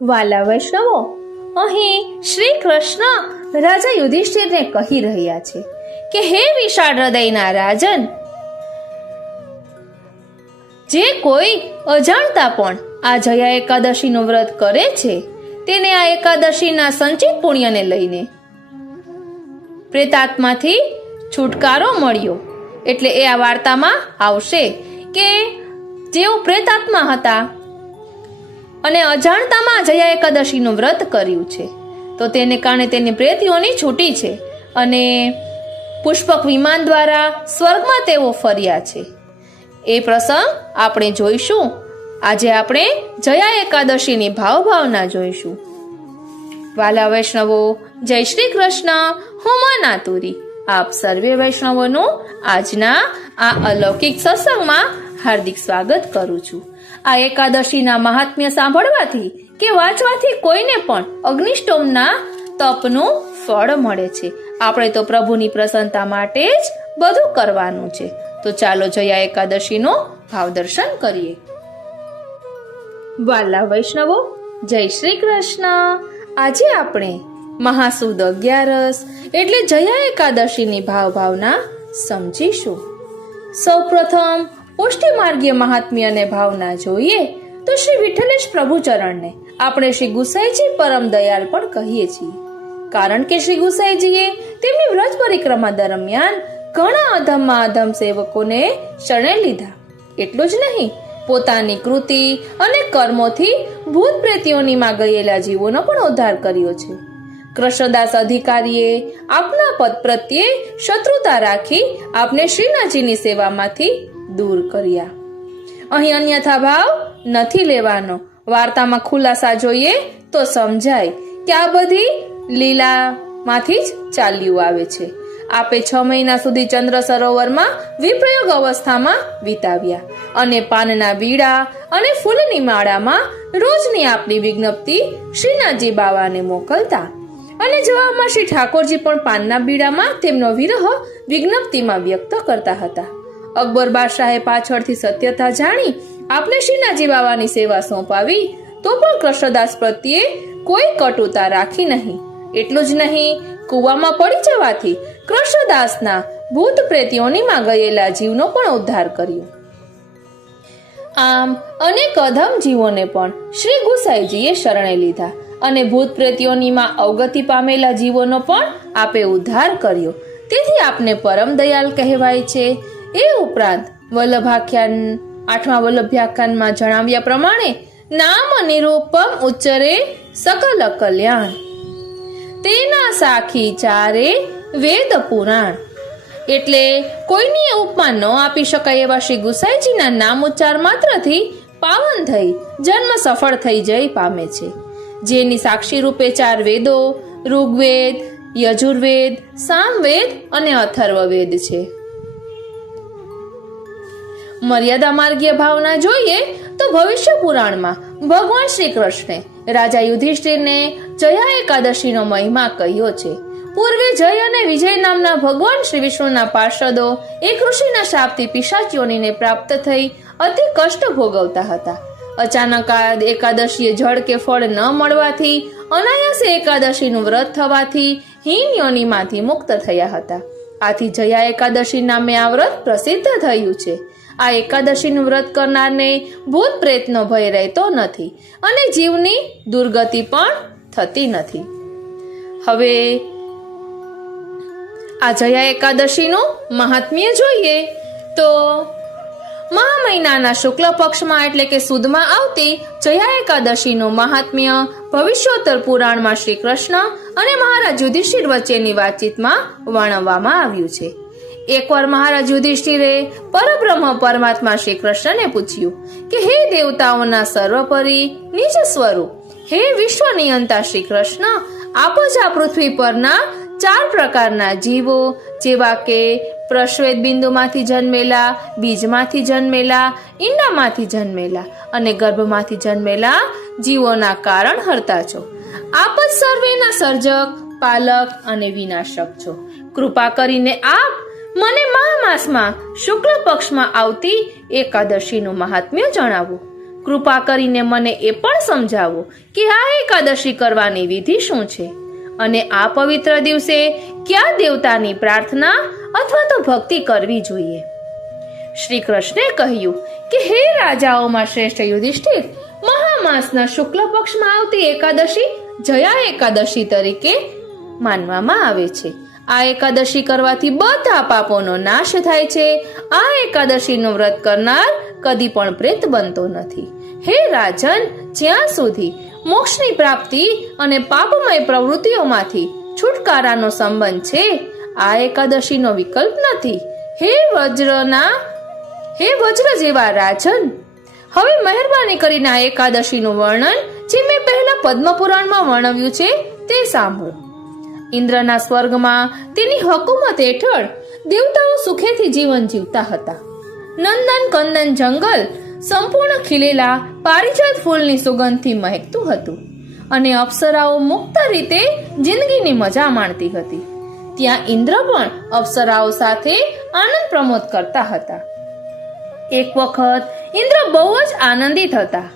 વાલા વૈષ્ણવો, અહીં શ્રી કૃષ્ણ રાજા યુધિષ્ઠિરને કહી રહ્યા છે કે હે વિશાળ હૃદયના રાજન, જે કોઈ અજાણતા પણ આ જયા એકાદશીનું વ્રત કરે છે તેને આ એકાદશીના સંચિત પુણ્યને લઈને પ્રેતાત્માથી છુટકારો મળ્યો. એટલે એ આ વાર્તામાં આવશે કે જેઓ પ્રેતાત્મા હતા અને અજાણતામાં જયા એકાદશીનું વ્રત કર્યું છે તો તેને કારણે તેની પ્રેતીઓની છૂટી છે અને પુષ્પક વિમાન દ્વારા સ્વર્ગમાં તેઓ ફર્યા છે. એ પ્રસંગ આપણે જોઈશું. આજે આપણે જયા એકાદશીની ભાવના જોઈશું. વાલા વૈષ્ણવો, જય શ્રી કૃષ્ણ. હું મનાતુરી આપ સર્વે વૈષ્ણવોનું આજના આ અલૌકિક સત્સંગમાં હાર્દિક સ્વાગત કરું છું. આ એકાદશીના મહાત્મ્ય સાંભળવાથી કે વાંચવાથી કોઈને પણ અગ્નિષ્ટોમના તપનું ફળ મળે છે. આપણે તો પ્રભુની પ્રસન્નતા માટે જ બધું કરવાનું છે. તો ચાલો જયા એકાદશીનો ભાવ દર્શન કરીએ. વાલા વૈષ્ણવો, જય શ્રી કૃષ્ણ. આજે આપણે મહાસુદ 11 એટલે જયા એકાદશીની ભાવના સમજીશું. સૌપ્રથમ પુષ્ટિ માર્ગીય મહાત્મ્ય અને ભાવના જોઈએ તો શ્રી વિઠ્ઠલેશ પ્રભુ ચરણને આપણે શ્રી ગુસાઈજી પરમ દયાળ પણ કહીએ છીએ. કારણ કે શ્રી ગુસાઈજીએ તેમની વ્રજ પરિક્રમા દરમિયાન ઘણા અધમમાં અધમ સેવકોને શરણે લીધા. એટલું જ નહીં, પોતાની કૃતિ અને કર્મોથી ભૂત પ્રેતીઓનીમાં ગયેલા જીવોનો પણ ઉદ્ધાર કર્યો છે. કૃષ્ણદાસ અધિકારીએ આપના પદ પ્રત્યે શત્રુતા રાખી આપને શ્રીનાથજીની સેવામાંથી દૂર કર્યા. અહીં અન્યથા ભાવ નથી લેવાનો. વાર્તામાં ખુલાસા જોઈએ તો સમજાય કે આ બધી લીલામાંથી જ ચાલ્યું આવે છે. આપે 6 મહિના સુધી ચંદ્ર સરોવરમાં વિપ્રયોગ અવસ્થામાં વિતાવ્યા અને પાનના બીડા અને ફૂલની માળામાં રોજની આપની વિજ્ઞપ્તિ શ્રીનાથજી બાવાને મોકલતા અને જવાબમાં શ્રી ઠાકોરજી પણ પાનના બીડામાં તેમનો વિરહ વિજ્ઞપ્તિમાં વ્યક્ત કરતા હતા. અકબર બાદશાહે પાછળથી સત્યતા જાણી આપને શ્રીનાથજી બાવાની સેવા સોંપાવી તો પણ કૃષ્ણદાસ પ્રત્યે કોઈ કટુતા રાખી નહીં. એટલું જ નહીં, કુવામાં પડી જવાથી કૃષ્ણદાસના ભૂત પ્રેતીઓનીમાં ગયેલા જીવનો પણ ઉદ્ધાર કર્યો. આમ અનેક અધમ જીવોને પણ શ્રી ગુસાઈજીએ શરણે લીધા અને ભૂત પ્રેતીઓનીમાં અવગતિ પામેલા જીવોનો પણ આપે ઉદ્ધાર કર્યો. તેથી આપને પરમ દયાળ કહેવાય છે. એ ઉપરાંત વલ્લભાખ્યાન 8મા વલ્લભ્યાખ્યાનમાં જણાવ્યા પ્રમાણે નામ નિરૂપમ ઉચ્ચરે સકલ કલ્યાણ, તેના સાખી ચારે વેદ પુરાણ. એટલે કોઈની ઉપમા ન આપી શકાય એવા શ્રી ગુસાઈજીના નામ ઉચ્ચાર માત્રથી પાવન થઈ જન્મ સફળ થઈ જઈ પામે છે. જેની સાક્ષી રૂપે 4 વેદો ઋગ્વેદ, યજુર્વેદ, સામવેદ અને અથર્વવેદ છે. મર્યાદા માર્ગીય ભાવના જોઈએ તો ભવિષ્ય પુરાણમાં ભગવાન શ્રી કૃષ્ણે રાજા યુધિષ્ઠિરને જયા એકાદશીનો મહિમા કહ્યો છે. પૂર્વે જય અને વિજય નામના ભગવાન શ્રી વિષ્ણુના પાર્ષદો એક ઋષિના શાપથી પિશાચ યોનિને પ્રાપ્ત થઈ અતિ કષ્ટ ભોગવતા હતા. અચાનક આ એકાદશીએ જળ કે ફળ ન મળવાથી અનાયાસે એકાદશીનું વ્રત થવાથી હીન યોનિમાંથી મુક્ત થયા હતા. આથી જયા એકાદશી નામે આ વ્રત પ્રસિદ્ધ થયું છે. આ એકાદશીનું વ્રત કરનારને ભૂત પ્રેતનો ભય રહેતો નથી અને જીવની દુર્ગતિ પણ થતી નથી. હવે આ જયા એકાદશીનું મહાત્મ્ય જોઈએ તો મહા મહિનાના શુક્લ પક્ષમાં એટલે કે સુદમાં આવતી જયા એકાદશીનું મહાત્મ્ય ભવિષ્યોત્તર પુરાણમાં શ્રી કૃષ્ણ અને મહારાજ યુધિષ્ઠિર વચ્ચેની વાતચીતમાં વર્ણવવામાં આવ્યું છે. એકવાર મહારાજ યુધિષ્ઠિરે પરબ્રહ્મ પરમાત્મા શ્રી કૃષ્ણને પૂછ્યું કે હે દેવતાઓના સર્વોપરી નિજ સ્વરૂપ, હે વિશ્વ નિયંતા શ્રી કૃષ્ણ, આપ જ આ પૃથ્વી પરના 4 પ્રકારના જીવો જેવા કે પ્રશ્વેત બિંદુમાંથી જન્મેલા, બીજમાંથી જન્મેલા, ઈંડામાંથી જન્મેલા અને ગર્ભમાંથી જન્મેલા જીવોના કારણ હર્તા છો. આપ જ સર્વેના સર્જક, પાલક અને વિનાશક છો. કૃપા કરીને આપ મને મહા માસમાં શુક્લ પક્ષમાં આવતી એકાદશીનું મહાત્મ્ય જણાવો. કૃપા કરીને મને એ પણ સમજાવો કે આ એકાદશી કરવાની વિધિ શું છે અને આ પવિત્ર દિવસે કયા દેવતાની પ્રાર્થના અથવા તો ભક્તિ કરવી જોઈએ. શ્રી કૃષ્ણે કહ્યું કે હે રાજાઓમાં શ્રેષ્ઠ યુધિષ્ઠિર, મહામાસના શુક્લ પક્ષમાં આવતી એકાદશી જયા એકાદશી તરીકે માનવામાં આવે છે. આ એકાદશી કરવાથી બધા પાપોનો નાશ થાય છે. આ એકાદશીનું વ્રત કરનાર કદી પણ પ્રેત બનતો નથી. હે રાજન, જ્યાં સુધી મોક્ષની પ્રાપ્તિ અને પાપમય પ્રવૃત્તિઓમાંથી છુટકારાનો સંબંધ છે, આ એકાદશીનો વિકલ્પ નથી. હે વજ્ર જેવા રાજન, હવે મહેરબાની કરીને આ એકાદશીનું વર્ણન જે મેં પહેલા પદ્મપુરાણમાં વર્ણવ્યું છે તે સાંભળો. ઇન્દ્રના સ્વર્ગમાં તેની હકુમત હેઠળ દેવતાઓ સુખેથી જીવન જીવતા હતા. નંદન કંદન જંગલ સંપૂર્ણ ખીલેલા પારિજાત ફૂલની સુગંધથી મહેકતું હતું અને અપ્સરાઓ મુક્ત રીતે જિંદગીની મજા માણતી હતી. ત્યાં ઇન્દ્ર પણ અપ્સરાઓ સાથે આનંદ પ્રમોદ કરતા હતા. એક વખત ઇન્દ્ર બહુ જ આનંદિત હતા.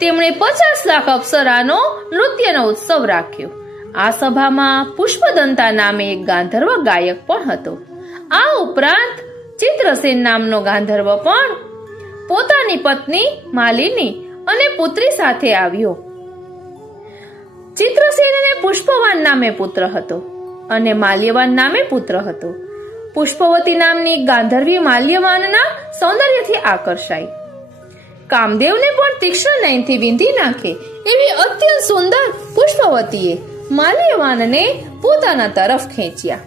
તેમણે 50 લાખ અપ્સરાનો નૃત્યનો ઉત્સવ રાખ્યો. આ સભામાં પુષ્પદંતા નામે એક ગાંધર્વ ગાયક પણ હતો. આ ઉપરાંત ચિત્રસેન નામનો ગાંધર્વ પણ પોતાની પત્ની માલિની અને પુત્રી સાથે આવ્યો. ચિત્રસેનને પુષ્પવાન નામે પુત્ર હતો અને માલ્યવાન નામે પુત્ર હતો. પુષ્પવતી નામની ગાંધર્વી માલ્યવાનના સૌંદર્યથી આકર્ષાઈ. કામદેવને પણ તીક્ષ્ણ નયનથી વિંધી નાખે એવી અત્યંત સુંદર પુષ્પવતીએ માલ્યવાનને પોતાના તરફ ખેંચ્યા.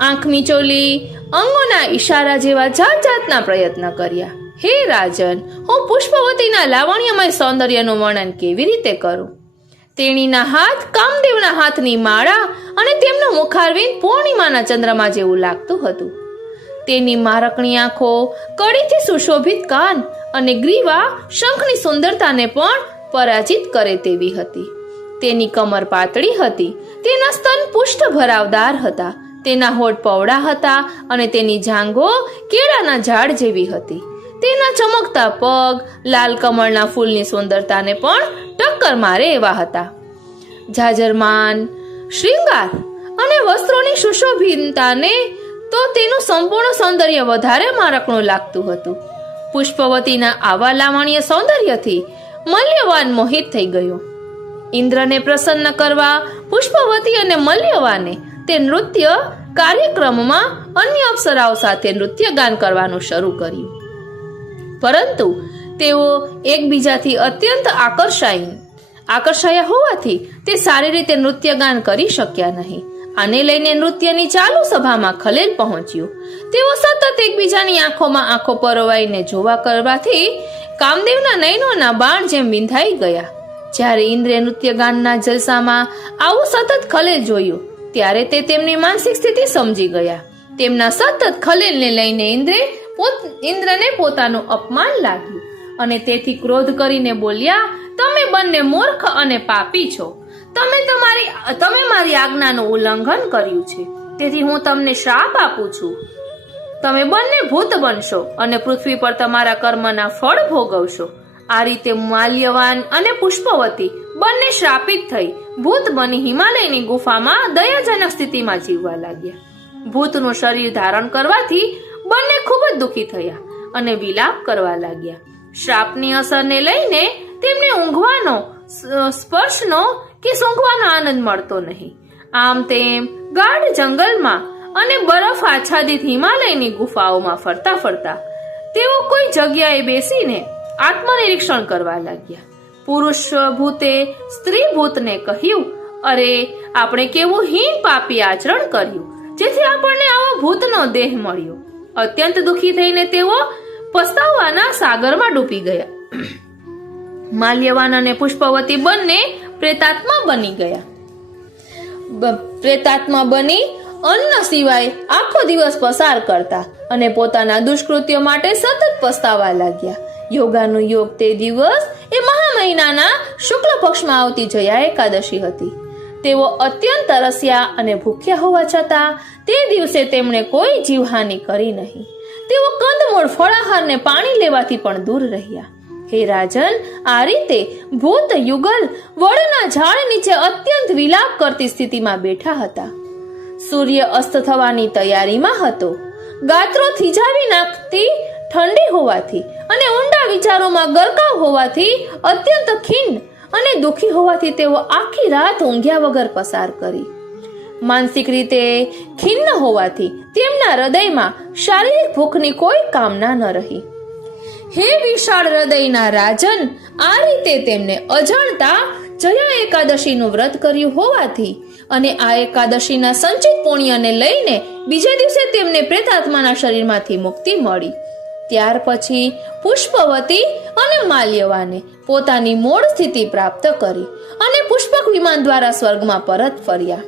આંખ મીચોલી, અંગોના ઈશારા જેવા જાત જાતના પ્રયત્ન કર્યા. હે રાજન, હું પુષ્પવતીના લાવણ્યમય સૌંદર્યનું વર્ણન કેવી રીતે કરું? તેણીના હાથ કામદેવના હાથની માળા અને તેમનું મુખારવિંદ પૂર્ણિમાના ચંદ્રમા જેવું લાગતું હતું. તેની મારકણી આંખો, કડીથી સુશોભિત કાન અને ગ્રીવા શંખની સુંદરતાને પણ પરાજિત કરે તેવી હતી. તેની કમર પાતળી હતી, તેના સ્તન પુષ્ટ ભરાવદાર હતા, તેના હોઠ પહોળા હતા અને તેની જાંઘો કેળાના ઝાડ જેવી હતી. તેના ચમકતા પગ લાલ કમળના ફૂલની સુંદરતાને પણ ટક્કર મારે એવા હતા. જાજરમાન શ્રૃંગાર અને વસ્ત્રોની સુશોભિતતાને તો તેનું સંપૂર્ણ સૌંદર્ય વધારે મારકણું લાગતું હતું. પુષ્પવતીના આવા લાવણ્ય સૌંદર્યથી મલ્યવાન મોહિત થઈ ગયો. ઇન્દ્રને પ્રસન્ન કરવા પુષ્પવતી અને મલ્યવાને તે નૃત્ય કાર્યક્રમમાં અન્ય અપ્સરાઓ સાથે નૃત્ય ગાન કરવાનું શરૂ કર્યું. પરંતુ તેઓ એકબીજાથી અત્યંત આકર્ષાયા હોવાથી તે સારી રીતે નૃત્ય ગાન કરી શક્યા નહીં. આને લઈને નૃત્યની ચાલુ સભામાં ખલેલ પહોંચ્યું. તેઓ સતત એકબીજાની આંખોમાં આંખો પરોવાઈને જોવા કરવાથી કામદેવના નયનોના બાણ જેમ વિંધાઈ ગયા. જ્યારે ઇન્દ્રે નૃત્ય ગાનના જલસામાં આવું સતત ખલેલ જોયું ત્યારે તે તેમની માનસિક સ્થિતિ સમજી ગયા. તેમના સતત ખલેલને લઈને ઇન્દ્રને પોતાનું અપમાન લાગ્યું અને તેથી ક્રોધ કરીને બોલ્યા, તમે બંને મૂર્ખ અને પાપી છો. તમે મારી આજ્ઞાનું ઉલ્લંઘન કર્યું છે, તેથી હું તમને શ્રાપ આપું છું. તમે બંને ભૂત બનશો અને પૃથ્વી પર તમારા કર્મના ફળ ભોગવશો. આ રીતે માલ્યવાન અને પુષ્પવતી બંને શ્રાપિત થઈ ભૂત બની હિમાલયની ગુફામાં દયાજનક સ્થિતિમાં જીવવા લાગ્યા. ભૂતનું શરીર ધારણ કરવાથી બંને ખૂબ જ દુઃખી થયા અને વિલાપ કરવા લાગ્યા. શ્રાપની અસરને લઈને તેમને ઊંઘવાનો, સ્પર્શનો કે સૂંઘવાનો આનંદ મળતો નહીં. આમ તેમ ગાઢ જંગલમાં અને બરફ આચ્છાદિત હિમાલયની ગુફાઓમાં ફરતા ફરતા તેઓ કોઈ જગ્યાએ બેસીને આત્મનિરીક્ષણ કરવા લાગ્યા. પુરુષ ભૂતે સ્ત્રી ભૂતને કહ્યું, અરે આપણે કેવું હીન પાપી આચરણ કર્યું જેથી આપણને આવો ભૂતનો દેહ મળ્યો. અત્યંત દુઃખી થઈને તેઓ પસ્તાવાના સાગરમાં ડૂબી ગયા. માલ્યવાન અને પુષ્પવતી બંને પ્રેતાત્મા બની ગયા. પ્રેતાત્મા બની અન્ન સિવાય આખો દિવસ પસાર કરતા અને પોતાના દુષ્કૃત્યો માટે સતત પસ્તાવા લાગ્યા. યોગાનું યોગ તે દિવસ એ મહા મહિનાના શુક્લ પક્ષમાં આવતી જયા એકાદશી હતી. તેઓ અત્યંત તરસ્યા અને ભૂખ્યા હોવા છતાં તે દિવસે તેમણે કોઈ જીવહાનિ કરી નહીં. તેઓ કંદમૂળ, ફળાહાર ને પાણી લેવાથી પણ દૂર રહ્યા. હે રાજન, આ રીતે ભૂત યુગલ વડના ઝાડ નીચે અત્યંત વિલાપ કરતી સ્થિતિમાં બેઠા હતા. સૂર્ય અસ્ત થવાની તૈયારીમાં હતો. ગાત્રો થીજાવી નાખતી ઠંડી હોવાથી અને ઊંડા વિચારોમાં ગરકાવ હોવાથી અત્યંત ખિન્ન અને દુઃખી હોવાથી તેઓ આખી રાત ઊંઘ્યા વગર પસાર કરી. માનસિક રીતે ખિન્ન હોવાથી તેમના હૃદયમાં શારીરિક ભૂખની કોઈ કામના ન રહી. હે વિશાળ હૃદયના રાજન, આ રીતે તેમને અજાણતા જયા એકાદશીનું વ્રત કર્યું હોવાથી અને આ એકાદશીના સંચિત પુણ્યને લઈને બીજા દિવસે તેમને પ્રેતાત્માના શરીરમાંથી મુક્તિ મળી. ત્યાર પછી પુષ્પવતી અને માલ્યવાને પોતાની મૂળ સ્થિતિ પ્રાપ્ત કરી અને પુષ્પક વિમાન દ્વારા સ્વર્ગમાં પરત ફર્યા.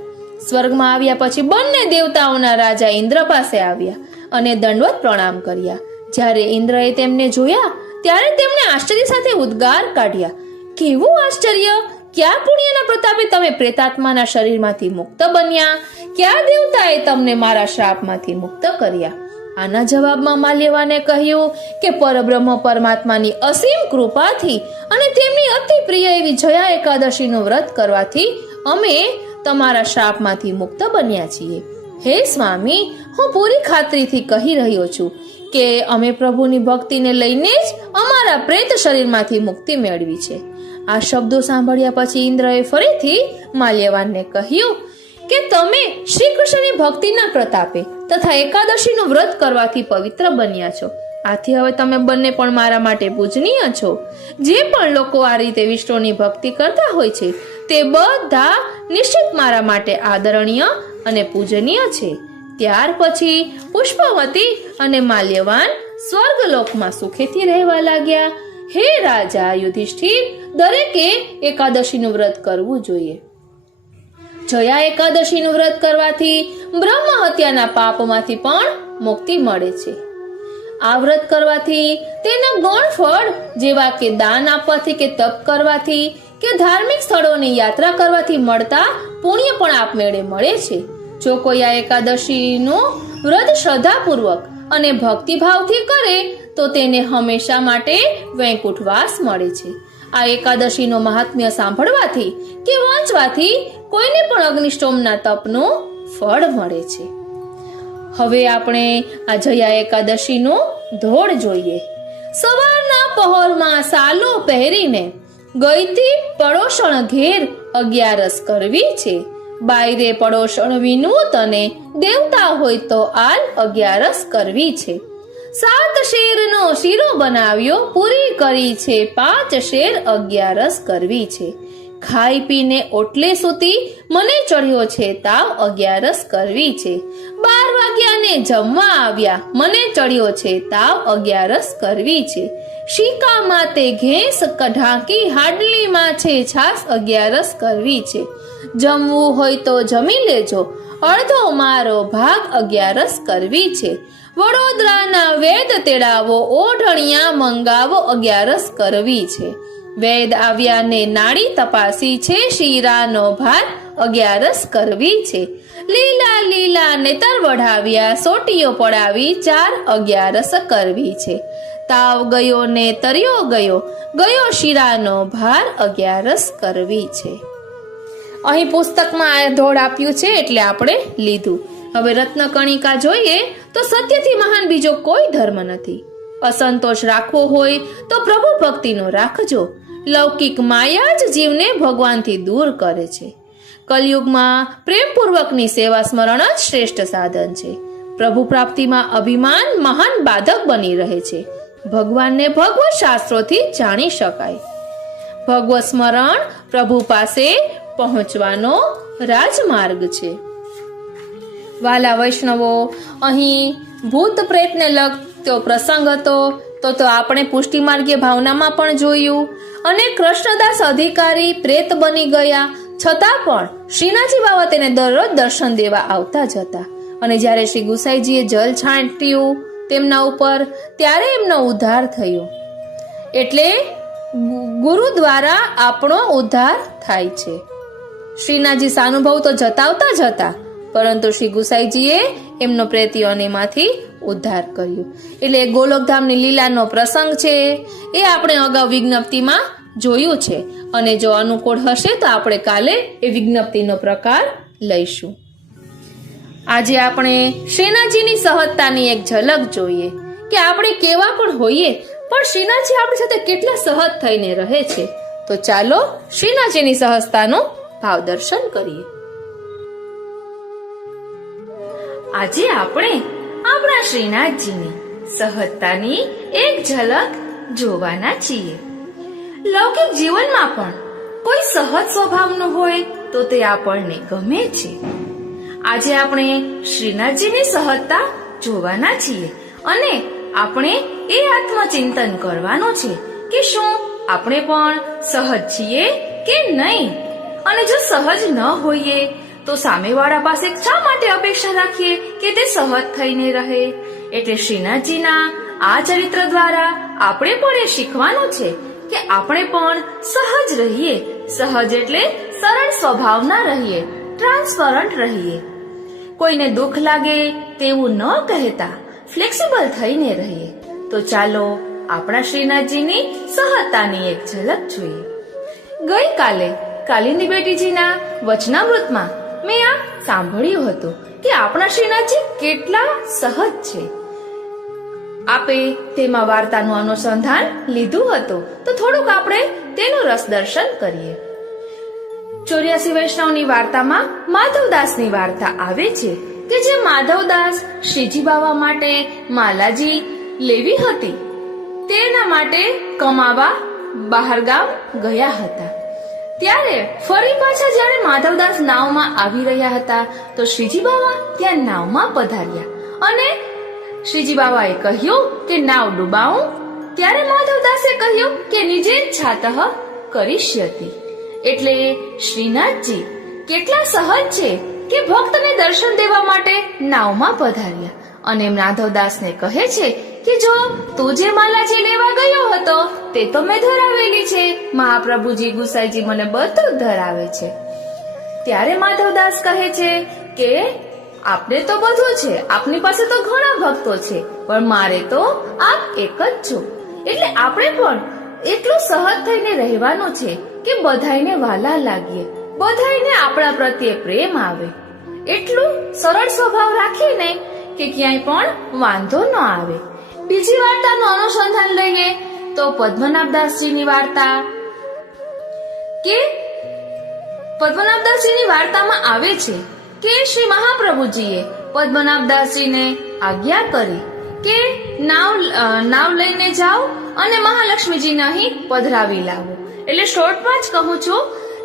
સ્વર્ગમાં આવ્યા પછી બંને દેવતાઓના રાજા ઇન્દ્ર પાસે આવ્યા અને દંડવત પ્રણામ કર્યા. જ્યારે ઇન્દ્રએ તેમને જોયા ત્યારે તેમણે આશ્ચર્ય સાથે ઉદ્ગાર કાઢ્યા, કેવું આશ્ચર્ય! ક્યાં પુણ્યના પ્રતાપે તમે પ્રેતાત્માના શરીરમાંથી મુક્ત બન્યા? ક્યાં દેવતાએ તમને મારા શ્રાપમાંથી મુક્ત કર્યા? આના જવાબમાં માલ્યવાને કહ્યું કે પરબ્રહ્મ પરમાત્માની અસીમ કૃપાથી અને તેમની અતિ પ્રિય એવી જયા એકાદશીનું વ્રત કરવાથી અમે તમારા શ્રાપમાંથી મુક્ત બન્યા છીએ. હે સ્વામી, હું પૂરી ખાતરીથી કહી રહ્યો છું કે અમે પ્રભુની ભક્તિને લઈને જ અમારા પ્રેત શરીરમાંથી મુક્તિ મેળવી છે. આ શબ્દો સાંભળ્યા પછી ઇન્દ્રએ ફરીથી માલ્યવાનને કહ્યું કે તમે શ્રી કૃષ્ણની ભક્તિના પ્રતાપે તથા એકાદશીનું વ્રત કરવાથી પવિત્ર બન્યા છો. આથી હવે તમે બંને પણ મારા માટે પૂજનીય છો. જે પણ લોકો આ રીતે વિષ્ણુની ભક્તિ કરતા હોય છે તે બધા નિશ્ચિત મારા માટે આદરણીય અને પૂજનીય છે. ત્યાર પછી પુષ્પવતી અને માલ્યવાન સ્વર્ગલોકમાં સુખેથી રહેવા લાગ્યા. હે રાજા યુધિષ્ઠિર, દરેકે એકાદશીનું વ્રત કરવું જોઈએ. જયા એકાદશીનું વ્રત કરવાથી બ્રહ્મ હત્યાના પાપમાંથી પણ મુક્તિ મળે છે. આ વ્રત કરવાથી તેના ગુણ ફળ જેવા કે દાન આપવાથી કે તપ કરવાથી કે ધાર્મિક સ્થળોની યાત્રા કરવાથી મળતા પુણ્ય પણ આપમેળે મળે છે. જો કોઈ આ એકાદશીનું વ્રત શ્રદ્ધાપૂર્વક અને ભક્તિભાવથી કરે તો તેને હંમેશા માટે વૈકુંઠવાસ મળે છે. આ એકાદશીનો મહાત્મ્ય સાંભળવાથી કે વાંચવાથી કોઈને પણ અગ્નિષ્ટોમના તપનું ફળ મળે છે. હવે આપણે આ જયા એકાદશીનું ધોળ જોઈએ. સવારના પહોરમાં સાલો પહેરીને ગઈતી પડોશણ ઘેર અગિયારસ કરવી છે. બાયરે પડોશણ વિનુત અને દેવતા હોય તો આલ અગિયારસ કરવી છે. 7 શેરનો શીરો બનાવ્યો, પૂરી કરી છે 5 શેર અગિયારસ કરવી છે. ખાઈ પીને ઓટલે સૂતી મને ચડ્યો છે તાવ અગિયારસ કરવી છે. 12 વાગ્યાને જમવા આવ્યા મને ચડ્યો છે તાવ અગિયારસ કરવી છે. શીકામાં તે ઘેંસ ઢાંકી હાડલીમાં છે છાસ અગિયારસ કરવી છે. જમવું હોય તો જમી લેજો, અડધો મારો ભાગ અગિયારસ કરવી છે. વડોદરાના વેદ તેડાવો, ઓઢણિયા મંગાવો અગિયારસ કરવી છે. વેદ આવ્યા ને નાડી તપાસી છે, શીરાનો ભાર અગિયારસ કરવી છે. લીલા લીલા નેતર વઢાવ્યા, સોટીઓ પડાવી 4 અગિયારસ કરવી છે. તાવ ગયો ને તર્યો ગયો, ગયો શીરાનો ભાર અગિયારસ કરવી છે. અહીં પુસ્તકમાં આ ધોળ આપ્યું છે એટલે આપણે લીધું. હવે રત્નકણિકા જોઈએ તો સત્યથી મહાન બીજો કોઈ ધર્મ નથી. અસંતોષ રાખવો હોય તો પ્રભુ ભક્તિનો રાખજો. લૌકિક માયા જ જીવને ભગવાનથી દૂર કરે છે. કલયુગમાં પ્રેમપૂર્વકની સેવા સ્મરણ જ શ્રેષ્ઠ સાધન છે. પ્રભુ પ્રાપ્તિમાં અભિમાન મહાન બાધક બની રહે છે. ભગવાનને ભગવત શાસ્ત્રોથી જાણી શકાય. ભગવત સ્મરણ પ્રભુ પાસે પહોંચવાનો રાજમાર્ગ છે. વાલા વૈષ્ણવો, અહીં ભૂત પ્રેતને લગતો પ્રસંગ હતો તો આપણે પુષ્ટિ માર્ગીય ભાવનામાં પણ જોયું. અને કૃષ્ણદાસ અધિકારી પ્રેત બની ગયા છતાં પણ શ્રીનાથજી બાવા તેને દરરોજ દર્શન દેવા આવતા જ હતા. અને જ્યારે શ્રી ગુસાઈજીએ જલ છાંટ્યું તેમના ઉપર ત્યારે એમનો ઉદ્ધાર થયો. એટલે ગુરુ દ્વારા આપણો ઉદ્ધાર થાય છે. શ્રીનાથજી સાનુભવ તો જતાવતા જ હતા, પરંતુ શ્રી ગુસાઈજીએ એમનો પ્રેત યોનિમાંથી ઉદ્ધાર કર્યો. એટલે ગોલોકધામની લીલાનો પ્રસંગ છે એ આપણે અગાઉ વિજ્ઞપ્તિમાં જોયું છે, અને જો અનુકૂળ હશે તો આપણે કાલે એ વિજ્ઞપ્તિનો પ્રકાર લઈશું. આજે આપણે શ્રીનાથજીની સહજતાની એક ઝલક જોઈએ કે આપણે કેવા પણ હોઈએ પણ શ્રીનાથજી આપણી સાથે કેટલા સહજ થઈને રહે છે. તો ચાલો શ્રીનાથજીની સહજતાનો ભાવ દર્શન કરીએ. આજે આપણે આપણા શ્રીનાથજીની સહજતાની એક ઝલક જોવાના છીએ. લૌકિક જીવનમાં પણ કોઈ સહજ સ્વભાવનું હોય તો તે આપણને ગમે છે. આજે આપણે શ્રીનાથજીની સહજતા જોવાના છીએ અને આપણે એ આત્મચિંતન કરવાનું છે કે શું આપણે પણ સહજ છીએ કે નહીં, અને જો સહજ ન હોઈએ તો સામેવાળા પાસે શા માટે અપેક્ષા રાખીએ કે તે સહજ થઈને રહે. એટલે શ્રીનાથજીના આ ચરિત્ર દ્વારા આપણે પણ એ શીખવાનું છે કે આપણે પણ સહજ રહીએ. સહજ એટલે સરળ સ્વભાવના રહીએ, ટ્રાન્સપરન્ટ રહીએ. કોઈને દુઃખ લાગે તેવું ન કહેતા ફ્લેક્સિબલ થઈને રહીએ. તો ચાલો આપણા શ્રીનાથજીની સહજતાની એક ઝલક જોઈએ. ગઈકાલે કાલિંદી બેટીજીના વચનામૃતમાં મેં આ સાંભળ્યું હતું કે આપણા શ્રીનાથજી કેટલા સહજ છે. આપે તેમાં વાર્તાનું અનુસંધાન લીધું હતું, તો થોડુંક આપણે તેનું રસ દર્શન કરીએ. 84 વૈષ્ણવની વાર્તામાં માધવદાસની વાર્તા આવે છે કે જે માધવદાસ શ્રીજી બાવા માટે માલાજી લેવી હતી, તેના માટે કમાવા બહારગામ ગયા હતા. ત્યારે ફરી પાછા જ્યારે માધવદાસ નાવમાં આવી રહ્યા હતા તો શ્રીજી બાવા ત્યાં નાવમાં પધાર્યા અને શ્રીજી બાવાએ કહ્યું કે નાવ ડૂબાવું. ત્યારે માધવદાસે કહ્યું કે નિજેચ્છાતઃ કરિષ્યતિ. એટલે શ્રીનાથજી કેટલા સહજ છે કે ભક્તને દર્શન દેવા માટે નાવમાં પધાર્યા અને માધવદાસને કહે છે કે જો તું જે માલાજી લેવા ગયો હતો તે તો મેં ધરાવેલી છે. મહાપ્રભુજી ગુસાઈજી મને બધું ધરાવે છે. ત્યારે માધવદાસ કહે છે કે આપને તો બધું છે, આપની પાસે તો ઘણા ભક્તો છે, પણ મારે તો આપ એક જ છો. એટલે આપણે પણ એટલું સહજ થઈને રહેવાનું છે કે બધાઈને વાલા લાગીએ, બધાઈને આપણા પ્રત્યે પ્રેમ આવે. એટલું સરળ સ્વભાવ રાખીને કે ક્યાંય પણ વાંધો ન આવે. બીજી વાર્તાનું અનુસંધાન લઈએ તો પદ્મનાભદાસજીની વાર્તા કે પદ્મનાભદાસજીની વાર્તામાં આવે છે કે શ્રી મહાપ્રભુજીએ પદ્મનાભદાસજીને આજ્ઞા કરી કે નાવ લઈને જાઓ અને મહાલક્ષ્મીજીને અહીં પધરાવી લાવો. એટલે શોર્ટમાં જ કહું છું,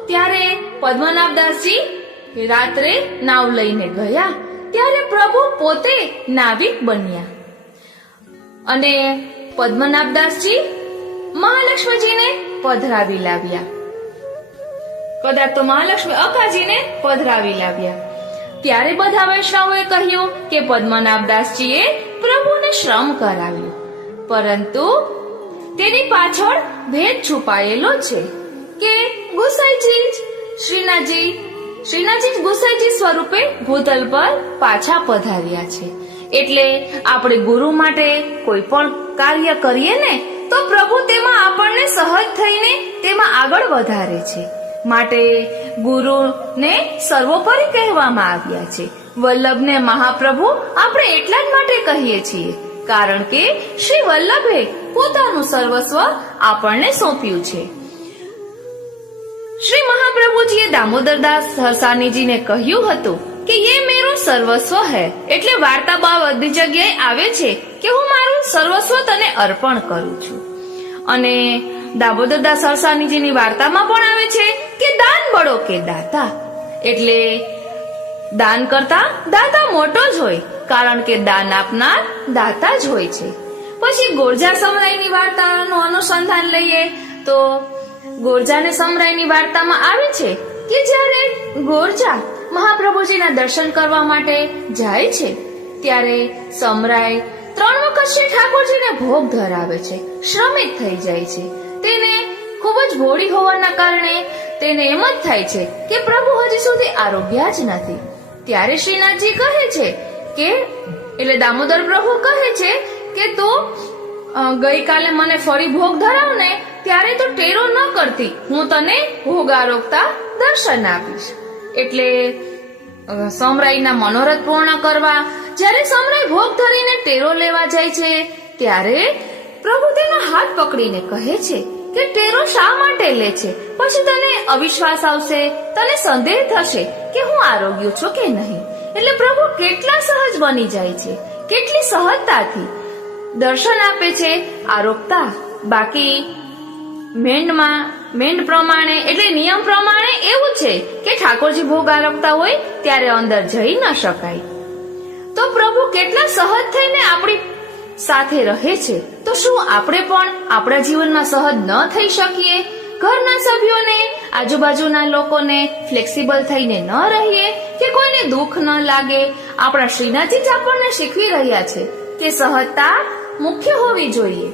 ત્યારે પદ્મનાભદાસજી રાત્રે નાવ લઈને ગયા. ત્યારે પ્રભુ પોતે નાવિક બન્યા અને પદ્મનાભદાસજી મહાલક્ષ્મીજીને પધરાવી લાવ્યા. કદાચ તો મહાલક્ષ્મી અકાજીને પધરાવી લાવ્યા. ત્યારે બધા વૈષ્ણવોએ કહ્યું કે પદ્મનાભદાસજીએ પ્રભુને શ્રમ કરાવ્યું, પરંતુ તેની પાછળ ભેદ છુપાયેલો છે કે ગુસાઈજી શ્રીનાથજી ગુસાઈજી સ્વરૂપે ભૂતલ પર પાછા પધાર્યા છે. એટલે આપણે ગુરુ માટે કોઈ પણ કાર્ય કરીએ ને તો પ્રભુ તેમાં આપણને સહજ થઈને તેમાં આગળ વધારે છે. માટે ગુરુને સર્વોપરી કહેવામાં આવ્યા છે. વલ્લભને મહાપ્રભુ આપણે એટલા જ માટે કહીએ છીએ કારણ કે શ્રી વલ્લભે પોતાનું સર્વસ્વ આપણને સોંપ્યું છે. શ્રી મહાપ્રભુજીએ દામોદરદાસ સરસાનીજીને કહ્યું હતું કે ये मेरो સર્વસ્વ है. એટલે વાર્તા બધી જગ્યાએ આવે છે કે હું મારું સર્વસ્વ તને અર્પણ કરું છું. અને દામોદરદાસ સરસાનીજીની વાર્તામાં પણ આવે છે કે દાન બડો કે દાતા. એટલે દાન કરતા દાતા મોટો જ હોય, કારણ કે દાન આપનાર દાતા જ હોય છે. પછી ગોરજા સમરાયની વાર્તાનું અનુસંધાન લઈએ તો ગોરજાને સમરાયની વાર્તામાં આવે છે કે જ્યારે ગોરજા મહાપ્રભુજીના દર્શન કરવા માટે જાય છે ત્યારે સમરાય 3 વખત શ્રી ઠાકોરજીને ભોગ ધરાવે છે. શ્રમિત થઈ જાય છે. તેને ખૂબ જ ભોળી હોવાના કારણે તેને એમ જ થાય છે કે પ્રભુ હજી સુધી આરોગ્યા જ નથી. ત્યારે શ્રીનાથજી કહે છે કે એટલે દામોદર પ્રભુ કહે છે કે તું ગઈકાલે મને ફરી ભોગ ધરાવ ને ત્યારે તું ટેરો ન કરતી, હું તને ભોગ આરોગતા દર્શન આપીશ. એટલે સમરાઈના મનોરથ પૂર્ણ કરવા જ્યારે સમરાઈ ભોગ ધરીને ટેરો લેવા જાય છે ત્યારે પ્રભુ તેનો હાથ પકડીને કહે છે કે ટેરો શા માટે લે છે? પછી તને અવિશ્વાસ આવશે, તને સંદેહ થશે કે હું આરોગ્ય છું કે નહીં. એટલે પ્રભુ કેટલા સહજ બની જાય છે, કેટલી સહજતાથી દર્શન આપે છે આરોગતા. બાકી મેંડ પ્રમાણે એટલે નિયમ પ્રમાણે એવું છે કે ઠાકોરજી ભોગ આરોગતા હોય ત્યારે અંદર જઈ ન શકાય. તો પ્રભુ કેટલા સહજ થઈને આપણી સાથે રહે છે, તો શું આપણે પણ આપણા જીવનમાં સહજ ન થઈ શકીએ? ઘરના સભ્યોને, આજુબાજુના લોકોને ફ્લેક્સિબલ થઈને ન રહીએ કે કોઈને દુઃખ ન લાગે? આપણા શ્રીનાથજી જ આપણને શીખવી રહ્યા છે કે સહજતા મુખ્ય હોવી જોઈએ.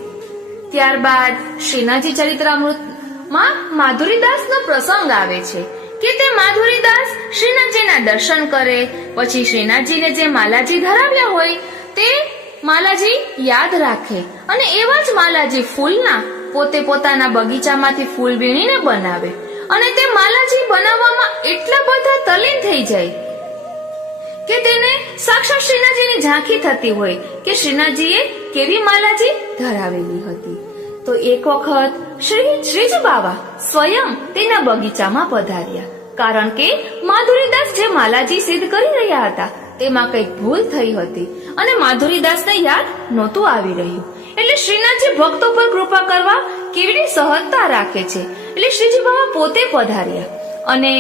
ત્યારબાદ શ્રીનાથજી ચરિત્રામૃતમાં માધુરીદાસનો પ્રસંગ આવે છે કે તે માધુરીદાસ શ્રીનાથજીના દર્શન કરે, પછી શ્રીનાથજીને જે માલાજી ધરાવ્યા હોય તે માલાજી યાદ રાખે અને એવા જ માલાજી ફૂલના પોતે પોતાના બગીચામાંથી ફૂલ વીણીને બનાવે અને તે માલાજી બનાવવામાં એટલા બધા તલ્લીન થઈ જાય કે તેને સાક્ષાત શ્રીનાથજીની ઝાંખી થતી હોય કે શ્રીનાથજીએ કેવી માલાજી ધરાવેલી હતી. તો એક વખત શ્રીજી બાવા સ્વયં તેના બગીચામાં પધાર્યા, કારણ કે માધુરીદાસ જે માલાજી સિદ્ધ કરી રહ્યા હતા તેમાં કંઈક ભૂલ થઈ હતી અને માધુરીદાસને યાદ નહોતું આવી રહ્યું. એટલે શ્રીનાથજી ભક્તો પર કૃપા કરવા કેવી સહજતા રાખે છે. એટલે શ્રીજી બાવા પોતે પધાર્યા અને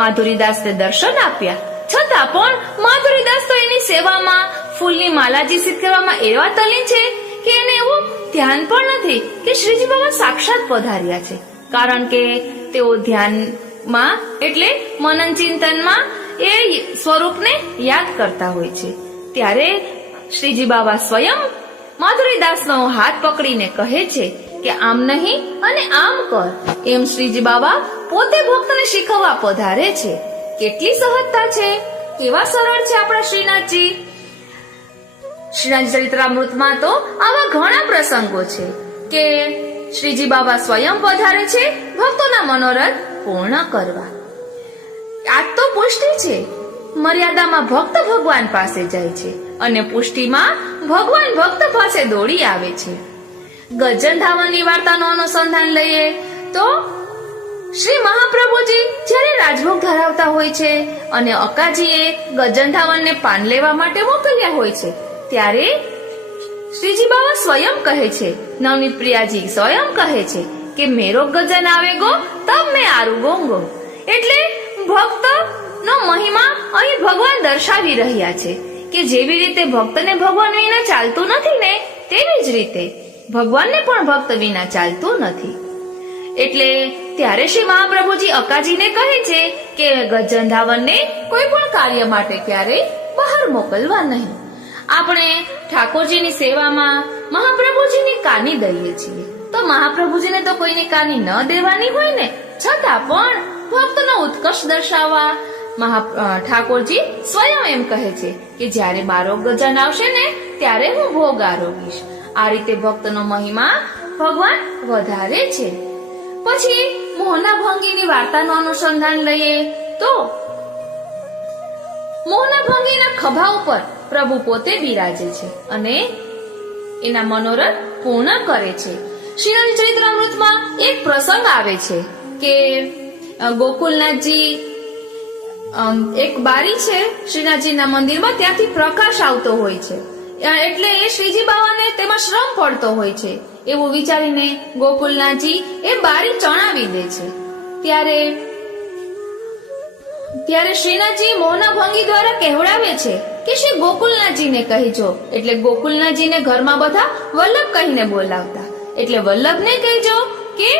માધુરીદાસને દર્શન આપ્યા. છતાં પણ માધુરીદાસ તો એની સેવામાં ફૂલની માલાજી સિદ્ધ કરવામાં એવા તલ્લીન છે કે એને એવું ધ્યાન પણ નથી કે શ્રીજી બાબા સાક્ષાત પધાર્યા છે, કારણ કે તેઓ ધ્યાનમાં એટલે મનન ચિંતનમાં એ સ્વરૂપને યાદ કરતા હોય છે. ત્યારે શ્રીજી બાબા સ્વયં માધુરીદાસનો હાથ પકડીને કહે છે કે આમ નહીં અને આમ કર. એમ શ્રીજી બાબા પોતે ભક્તને શીખવવા પધારે છે. કેટલી સહજતા છે, કેવા સરળ છે આપણા શ્રીનાથજી. શ્રીનાથજી ચરિત્રામૃતમાં તો આવા ઘણા પ્રસંગો છે કે શ્રીજી બાબા સ્વયં પધારે છે ભક્તોના મનોરથ પૂર્ણ કરવા. આ તો પુષ્ટિ છે. મર્યાદામાં ભક્ત ભગવાન પાસે જાય છે અને પુષ્ટિમાં ભગવાન ભક્ત પાસે દોડી આવે છે. ગજન ધાવનની વાર્તાનો અનુસંધાન લઈએ તો શ્રી મહાપ્રભુજી જ્યારે રાજભોગ ધરાવતા હોય છે અને અકાજીએ ગજન ધાવનને પાન લેવા માટે મોકલ્યા હોય છે ત્યારે શ્રીજી બાબા સ્વયં કહે છે, નવનીત પ્રિયાજી સ્વયં કહે છે કે મેરો ગજન આવેગો તબ મેં આરું ગોંગો. એટલે ભક્ત નો મહિમા અહીં ભગવાન દર્શાવી રહ્યા છે કે જેવી રીતે ભક્તને ભગવાન વિના ચાલતું નથી ને તેવી જ રીતે ભગવાનને પણ ભક્ત વિના ચાલતું નથી. એટલે ત્યારે શ્રી મહાપ્રભુજી અકાજીને કહે છે કે ગજન ધાવનને કોઈ પણ કાર્ય માટે ક્યારેય બહાર મોકલવા નહીં. આપણે ઠાકોરજીની સેવામાં મહાપ્રભુજીની કાની દઈએ છીએ, તો મહાપ્રભુજીને તો કોઈની કાની ન દેવાની હોય ને, છતાં પણ ભક્તનો ઉત્કર્ષ દર્શાવવા ઠાકોરજી સ્વયં એમ કહે છે કે જ્યારે મારો ગજન આવશે ને ત્યારે હું ભોગ આરોગીશ. આ રીતે ભક્તનો મહિમા ભગવાન વધારે છે. પછી મોહના ભંગીની વાર્તાનો અનુસંધાન લઈએ તો મોહના ભંગીના ખભા ઉપર પ્રભુ પોતે બિરાજે છે અને એના મનોરથ પૂર્ણ કરે છે. શ્રીનાથજી ચરિત્રામૃતમાં એક પ્રસંગ આવે છે કે ગોકુલનાથજી એક બારી છે શ્રીનાથજીના મંદિરમાં, ત્યાંથી પ્રકાશ આવતો હોય છે. એટલે એ શ્રીજી બાવાને તેમાં શ્રમ પડતો હોય છે એવું વિચારીને ગોકુલનાથજી એ બારી ચણાવી દે છે. ત્યારે શ્રીનાથજી મોહના ભંગી દ્વારા કહેવડાવે છે કે શ્રી ગોકુલનાથજીને કહીજો. એટલે ગોકુલનાથજીને ઘરમાં બધા વલ્લભ કહીને બોલાવતા, એટલે વલ્લભને કહેજો કે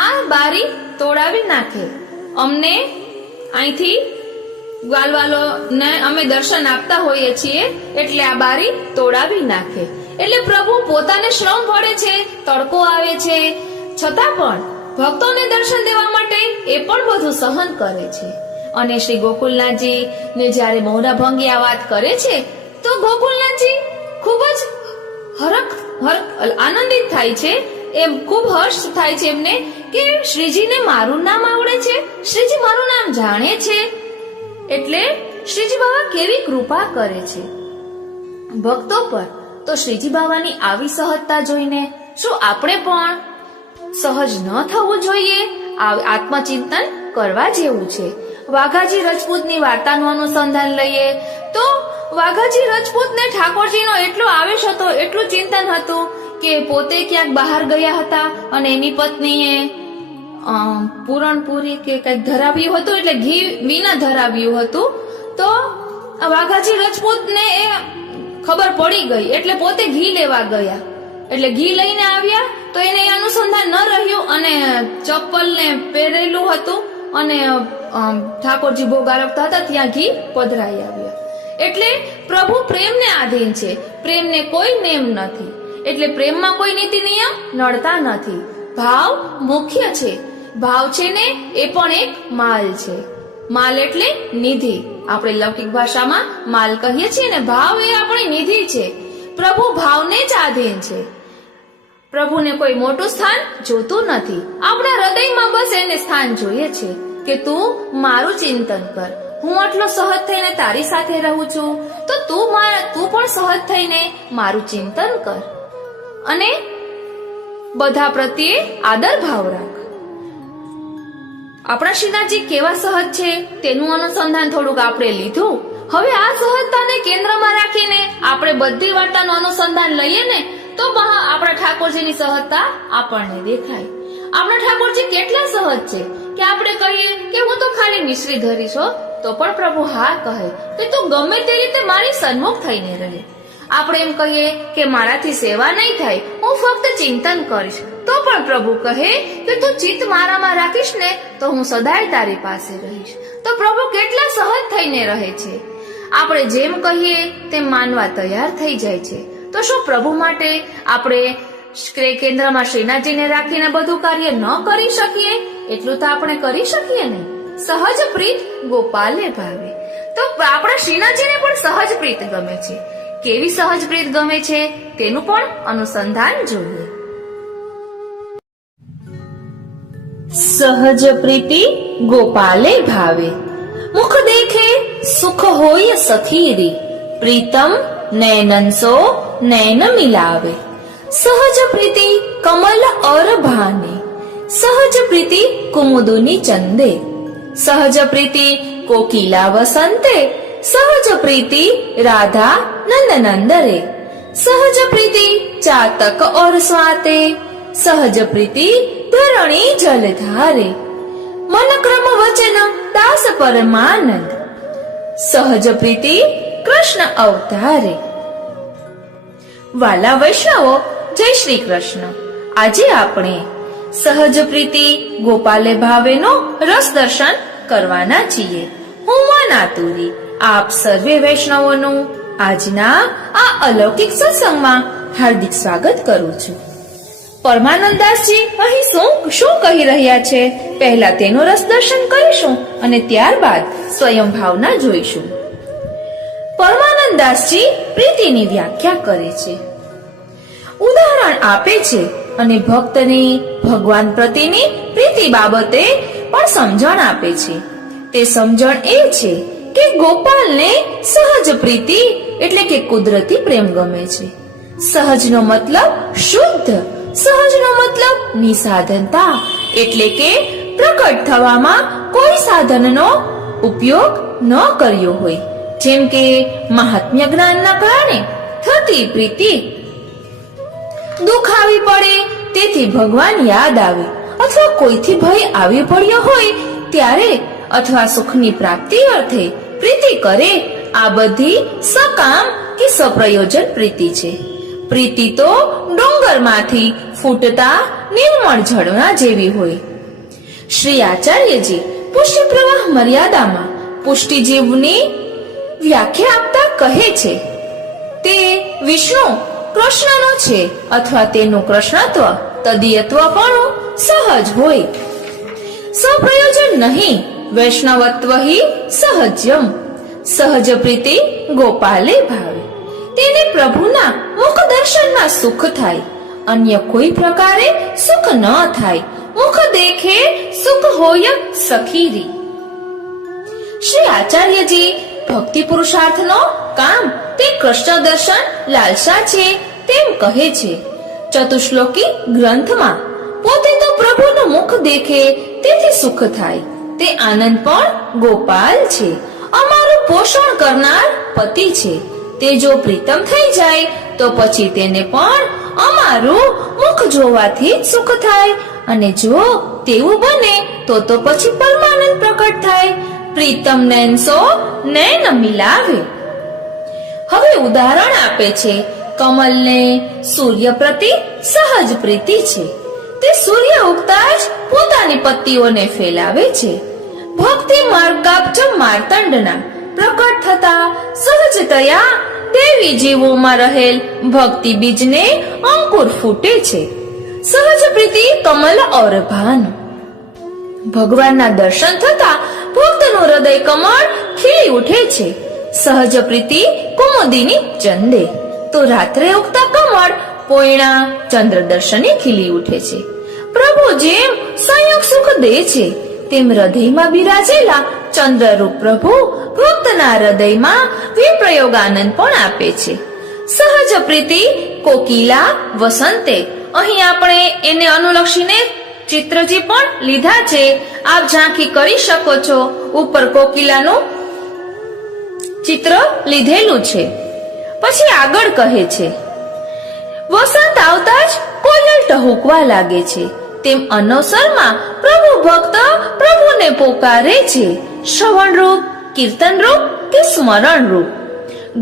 આ બારી તોડાવી નાખે, અમને અહીંથી ગ્વાલવાલો ને અમે દર્શન આપતા હોઈએ છીએ એટલે આ બારી તોડાવી નાખે. એટલે પ્રભુ પોતાને શ્રમ પડે છે, તડકો આવે છે, છતાં પણ ભક્તોને દર્શન દેવા માટે એ પણ બધું સહન કરે છે. અને શ્રી ગોકુલનાથજી ને જયારે મોહના ભંગી આ વાત કરે છે તો ગોકુલનાથજી ખૂબ જ આનંદિત થાય છે, એમ ખૂબ હર્ષ થાય છે એમને કે શ્રીજીને મારું નામ આવડે છે, શ્રીજી મારું નામ જાણે છે. એટલે શ્રીજી બાબા કેવી કૃપા કરે છે ભક્તો પર. તો શ્રીજી બાબાની આવી સહજતા જોઈને શું આપણે પણ સહજ ન થવું જોઈએ? આત્મચિંતન કરવા જેવું છે. વાઘાજી રજપૂતની વાર્તાનું અનુસંધાન લઈએ તો વાઘાજી રજપૂતને ઠાકોરજીનો એટલો આવેશ હતો, એટલું ચિંતન હતું કે પોતે ક્યાંક બહાર ગયા હતા અને એની પત્નીએ પૂરણપૂરી કે કંઈક ધરાવ્યું હતું, એટલે ઘી વિના ધરાવ્યું હતું. તો વાઘાજી રજપૂતને એ ખબર પડી ગઈ, એટલે પોતે ઘી લેવા ગયા. એટલે ઘી લઈને આવ્યા તો એને એ અનુસંધાન ન રહ્યું અને ચપ્પલને પહેરેલું હતું અને ઠાકોરજી ભોગ આરવતા હતા ત્યાં ઘી પધરાઈ આવ્યા. એટલે પ્રભુ પ્રેમને આધીન છે, પ્રેમને કોઈ નેમ નથી. એટલે પ્રેમમાં કોઈ નીતિ નિયમ નડતા નથી. ભાવ મુખ્ય છે. ભાવ છે ને એ પણ એક માલ છે. માલ એટલે નિધિ. આપણે લૌકિક ભાષામાં માલ કહીએ છીએ ને, ભાવ એ આપણી નિધિ છે. પ્રભુ ભાવને જ આધીન છે. પ્રભુને કોઈ મોટું સ્થાન જોતું નથી. આપણા હૃદયમાં બસ એને સ્થાન જોઈએ છે કે તું મારું ચિંતન કર. હું આટલો સહજ થઈને તારી સાથે રહું છું, તો તું પણ સહજ થઈને મારું ચિંતન કર અને બધા પ્રત્યે આદર ભાવ રાખ. આપણા શ્રીનાથજી કેવા સહજ છે તેનું અનુસંધાન થોડુંક આપણે લીધું. હવે આ સહજતાને કેન્દ્રમાં રાખીને આપણે બધી વાર્તાનું અનુસંધાન લઈએ ને તો આપણા ઠાકોરજીની સહજતા આપણને દેખાય. આપણા ઠાકોરજી કેટલા સહજ છે કે આપણે કહીએ કે હું તો ખાલી મિશ્રી ધરીશ હો, તો પણ પ્રભુ હા કહે કે તું ગમે તે રીતે મારી સન્મુખ થઈને રહે. આપણે એમ કહીએ કે મારાથી સેવા નહીં થાય, હું ફક્ત ચિંતન કરીશ, તો પણ પ્રભુ કહે કે તું ચિત્ત મારામાં રાખીશ ને તો હું સદાય તારી પાસે રહીશ. તો પ્રભુ કેટલા સહજ થઈને રહે છે. આપણે જેમ કહીએ તેમ માનવા તૈયાર થઈ જાય છે. તો શું પ્રભુ માટે આપણે કેન્દ્રમાં શ્રીનાથજીને રાખીને બધું કાર્ય ન કરી શકીએ? એટલું તો આપણે કરી શકીએ ને. સહજ પ્રીત ગોપાલે ભાવે. તો આપણા શ્રીનાથજીને પણ સહજ પ્રીત ગમે છે. કેવી સહજ પ્રીત ગમે છે તેનું પણ અનુસંધાન જોઈએ. સહજ પ્રીતિ ગોપાલે ભાવે, મુખ દેખે સુખ હોય સખીરી, પ્રીતમ નૈનન સો નૈન મિલાવે. સહજ પ્રીતિ કમલ અર ભાને, સહજ પ્રીતિ કુમુદુની ચંદે, સહજ પ્રીતિ કોકિલા વસંતે, સહજ પ્રીતિ રાધા નંદ નંદરે, સહજ પ્રીતિ ચાતક और स्वाते, સહજ પ્રીતિ ધરણી જલધારે, મન ક્રમ વચન દાસ પરમાનંદ, સહજ પ્રીતિ કૃષ્ણ અવતારે. વાલા વૈષ્ણવો, જય શ્રી કૃષ્ણ. આજે આપણે સહજ પ્રીતિ ગોપાલે ભાવેનો રસ દર્શન કરવાના છીએ. હું માનાતુરી આપ સર્વે વૈષ્ણવોનું આજના આ અલૌકિક સત્સંગમાં હાર્દિક સ્વાગત કરું છું. પરમાનંદાસજી અહીં શું કહી રહ્યા છે, પહેલા તેનો રસ દર્શન કરીશું અને ત્યારબાદ સ્વયં ભાવના જોઈશું. પરમાનંદાસજી પ્રીતિની વ્યાખ્યા કરે છે, ઉદાહરણ આપે છે અને ભક્તની ભગવાન પ્રત્યેની પ્રીતિ બાબતે પણ સમજણ આપે છે. તે સમજણ એ છે કે ગોપાલને સહજ પ્રીતિ એટલે કે કુદરતી પ્રેમ ગમે છે. સહજનો મતલબ શુદ્ધ, સહજનો મતલબ નિસાધનતા એટલે કે પ્રકટ થવામાં કોઈ સાધનનો ઉપયોગ ન કર્યો હોય. જેમ કે મહાત્મ્ય જ્ઞાનના કારણે થતી પ્રીતિ, દુઃખ આવી પડે તેથી ભગવાન યાદ આવે, અથવા કોઈથી ભય આવી પડ્યો હોય ત્યારે, અથવા સુખની પ્રાપ્તિ અર્થે પ્રીતિ કરે, આ બધી સકામ કે સપ્રયોજન પ્રીતિ છે. પ્રીતિ તો ડુંગરમાંથી ફૂટતા નિર્મળ જળના જેવી હોય. શ્રી આચાર્યજી પુષ્ટિ પ્રવાહ મર્યાદામાં પુષ્ટિજીવની વ્યાખ્યા આપતા કહે છે, તે વિષ્ણુ કૃષ્ણનો છે અથવા તેનું કૃષ્ણત્વ તદીયત્વ પણ સહજ હોય, સપ્રયોજન નહીં. વૈષ્ણવત્વ હિ સહજ્યમ, સહજ પ્રીતિ ગોપાલે ભાવે. તેને પ્રભુના મુખ દર્શનમાં સુખ થાય, અન્ય કોઈ પ્રકારે સુખ ન થાય. મુખ દેખે સુખ હોય સખીરી. શ્રી આચાર્યજી ભક્તિ પુરુષાર્થનો કામ તે કૃષ્ણ દર્શન લાલસા છે તેમ કહે છે ચતુશ્લોકી ગ્રંથમાં. પોતે તો પ્રભુનું મુખ દેખે તેથી સુખ થાય. તે આનંદ પણ ગોપાલ છે, અમારું પોષણ કરનાર પતિ છે. તે જો પ્રીતમ થઈ જાય તો પછી તેને પણ અમારું મુખ જોવાથી જ સુખ થાય, અને જો તેવું બને તો પછી પરમાનંદ પ્રકટ થાય. પ્રીતમ નૈન સો નૈન મિલાવે. હવે ઉદાહરણ આપે છે. કમલને સૂર્ય પ્રતિ સહજ પ્રીતિ છે. તે સૂર્ય ઉગતા જ પોતાની પત્તીઓને ફેલાવે છે. ભક્તિ માર્ગાબ્જ માર્તંડના પ્રકટ થતા સહજતયા દેવી જીવોમાં રહેલ ભક્તિ બીજને અંકુર ફૂટે છે. સહજ પ્રીતિ કમલ ઓર ભાન. ભગવાનના દર્શન થતા ભક્તનું હૃદય કમળ ખીલી ઉઠે છે. સહજ પ્રીતિ કુમુદિની ચંદે. તો રાત્રે ઉગતા કમળ પોયણા ચંદ્ર દર્શને ખીલી ઉઠે છે. પ્રભુ જેમ સંયોગ સુખ દે છે તેમ હૃદયમાં બિરાજેલા ચંદ્રરૂપ પ્રભુ ભક્તના હૃદયમાં વિપ્રયોગ આનંદ પણ આપે છે. સહજ પ્રીતિ કોકિલા વસંતે. અહીં આપણે એને અનુલક્ષીને ચિત્રજી પણ લીધા છે. આપ ઝાંખી કરી શકો છો. ઉપર કોકિલાનું ચિત્ર લીધેલું છે. પછી આગળ કહે છે, વસંત આવતા જ કોયલ ટહુકવા લાગે છે. તેમ અનવસરમાં પ્રભુ ભક્ત પ્રભુને પોકારે છે. શ્રવણ રૂપ, કીર્તન રૂપ કે સ્મરણ રૂપ.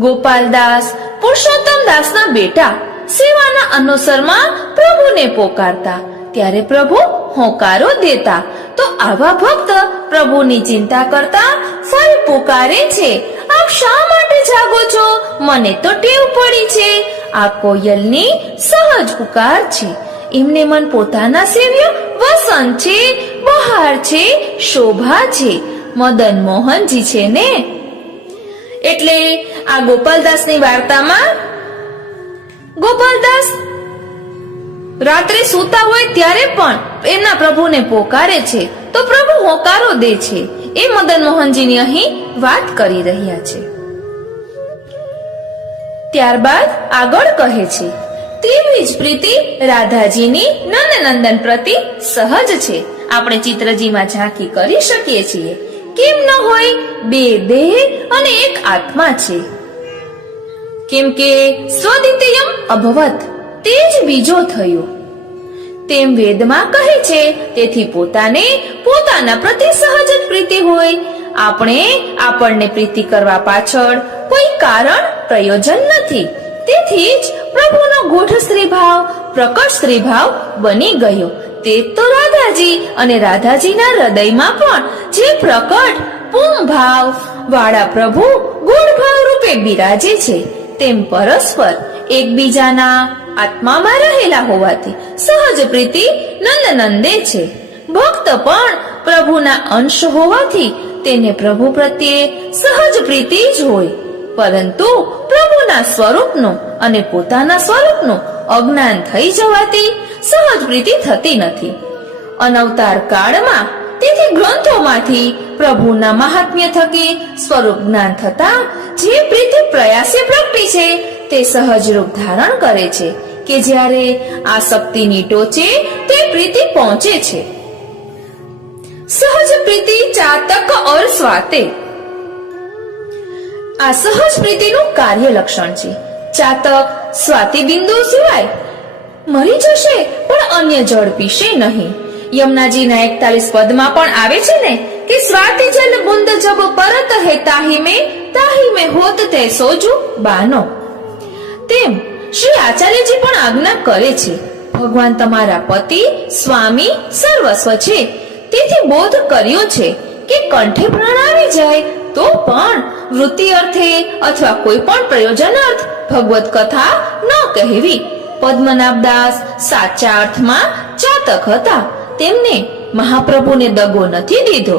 ગોપાલદાસ પુરુષોત્તમ દાસના બેટા સેવાના અનુસરમાં પ્રભુને પોકારતા, ત્યારે પ્રભુ હોંકારો દેતા. તો આવા ભક્ત પ્રભુની ચિંતા કરતા ફરી પોકારે છે, આપ શા માટે જાગો છો? મને તો ટેવ પડી છે. આ કોયલની સહજ પુકાર છે. એમને મન પોતાના સેવ્ય વસંત છે, બહાર છે, શોભા છે, મદન મોહનજી છે ને. એટલે આ ગોપાલદાસની વાર્તામાં ગોપાલદાસ રાત્રે સૂતા હોય ત્યારે પણ એમના પ્રભુને પોકારે છે, તો પ્રભુ હોકારો દે છે. એ મદન મોહનજીની અહીં વાત કરી રહ્યા છે. ત્યારબાદ આગળ કહે છે, તેવી જ પ્રીતિ રાધાજીની નંદનંદન પ્રતિ સહજ છે. આપણે ચિત્રજીમાં ઝાંખી કરી શકીએ છીએ. કેમ ન હોય? બે દેહ અને એક આત્મા છે. કેમ કે સ્વદ્વિતીયમ અભવત, તે જ બીજો થયો તેમ વેદમાં કહે છે. તેથી પોતાના પ્રતિ સહજ જ પ્રીતિ હોય. આપણને પ્રીતિ કરવા પાછળ કોઈ કારણ પ્રયોજન નથી. તેથી જ પ્રભુનો ગૂઢ સ્ત્રીભાવ પ્રકટ સ્ત્રીભાવ બની ગયો. તે તો રાધાજી અને રાધાજીના હૃદયમાં પણ જે પ્રકટ પૂમ ભાવ વાળા પ્રભુ ગૂઢ ભાવ રૂપે બિરાજે છે, તેમ પરસ્પર એકબીજાના આત્મામાં રહેલા હોવાથી સહજ પ્રીતિ નંદનંદે છે. ભક્ત પણ પ્રભુના અંશ હોવાથી તેને પ્રભુ પ્રત્યે સહજ પ્રીતિ જ હોય. પરંતુ પ્રભુના સ્વરૂપનું અને પોતાના સ્વરૂપનું અજ્ઞાન થઈ જવાથી સહજ પ્રીતિ થતી નથી. અનવતાર કાળમાં તેથી ગ્રંથોમાંથી પ્રભુના મહાત્મ્ય થકી સ્વરૂપ જ્ઞાન થતા જે પ્રીતિ પ્રયાસે પ્રગટી છે તે સહજ રૂપ ધારણ કરે છે કે જ્યારે આ શક્તિની ટોચે તે પ્રીતિ પહોંચે છે. સહજ પ્રીતિ ચાતક ઓર સ્વાતે. આ સહજ પ્રીતિનું કાર્ય લક્ષણ છે. ચાતક સ્વાતિ બિંદુ સિવાય મરી જશે પણ અન્ય જળ પીશે નહીં. યમુનાજીના 41 પદમાં પણ આવે છે ને કે સ્વાતિ જલ બુંદ જબ પરત હે તાહી મેં હોત તે સોજુ બાનો. તેમ શ્રી આચાર્યજી પણ આજ્ઞા કરે છે, ભગવાન તમારા પતિ સ્વામી સર્વસ્વ છે. તેથી બોધ કર્યો છે કે કંઠે પ્રાણ આવી જાય તો પણ વૃત્તિ અર્થે અથવા કોઈ પણ પ્રયોજન અર્થ ભગવત કથા ન કહેવી. પદ્મનાભદાસ સાચા અર્થમાં ચાતક હતા. તેમને મહાપ્રભુને દગો નથી દીધો.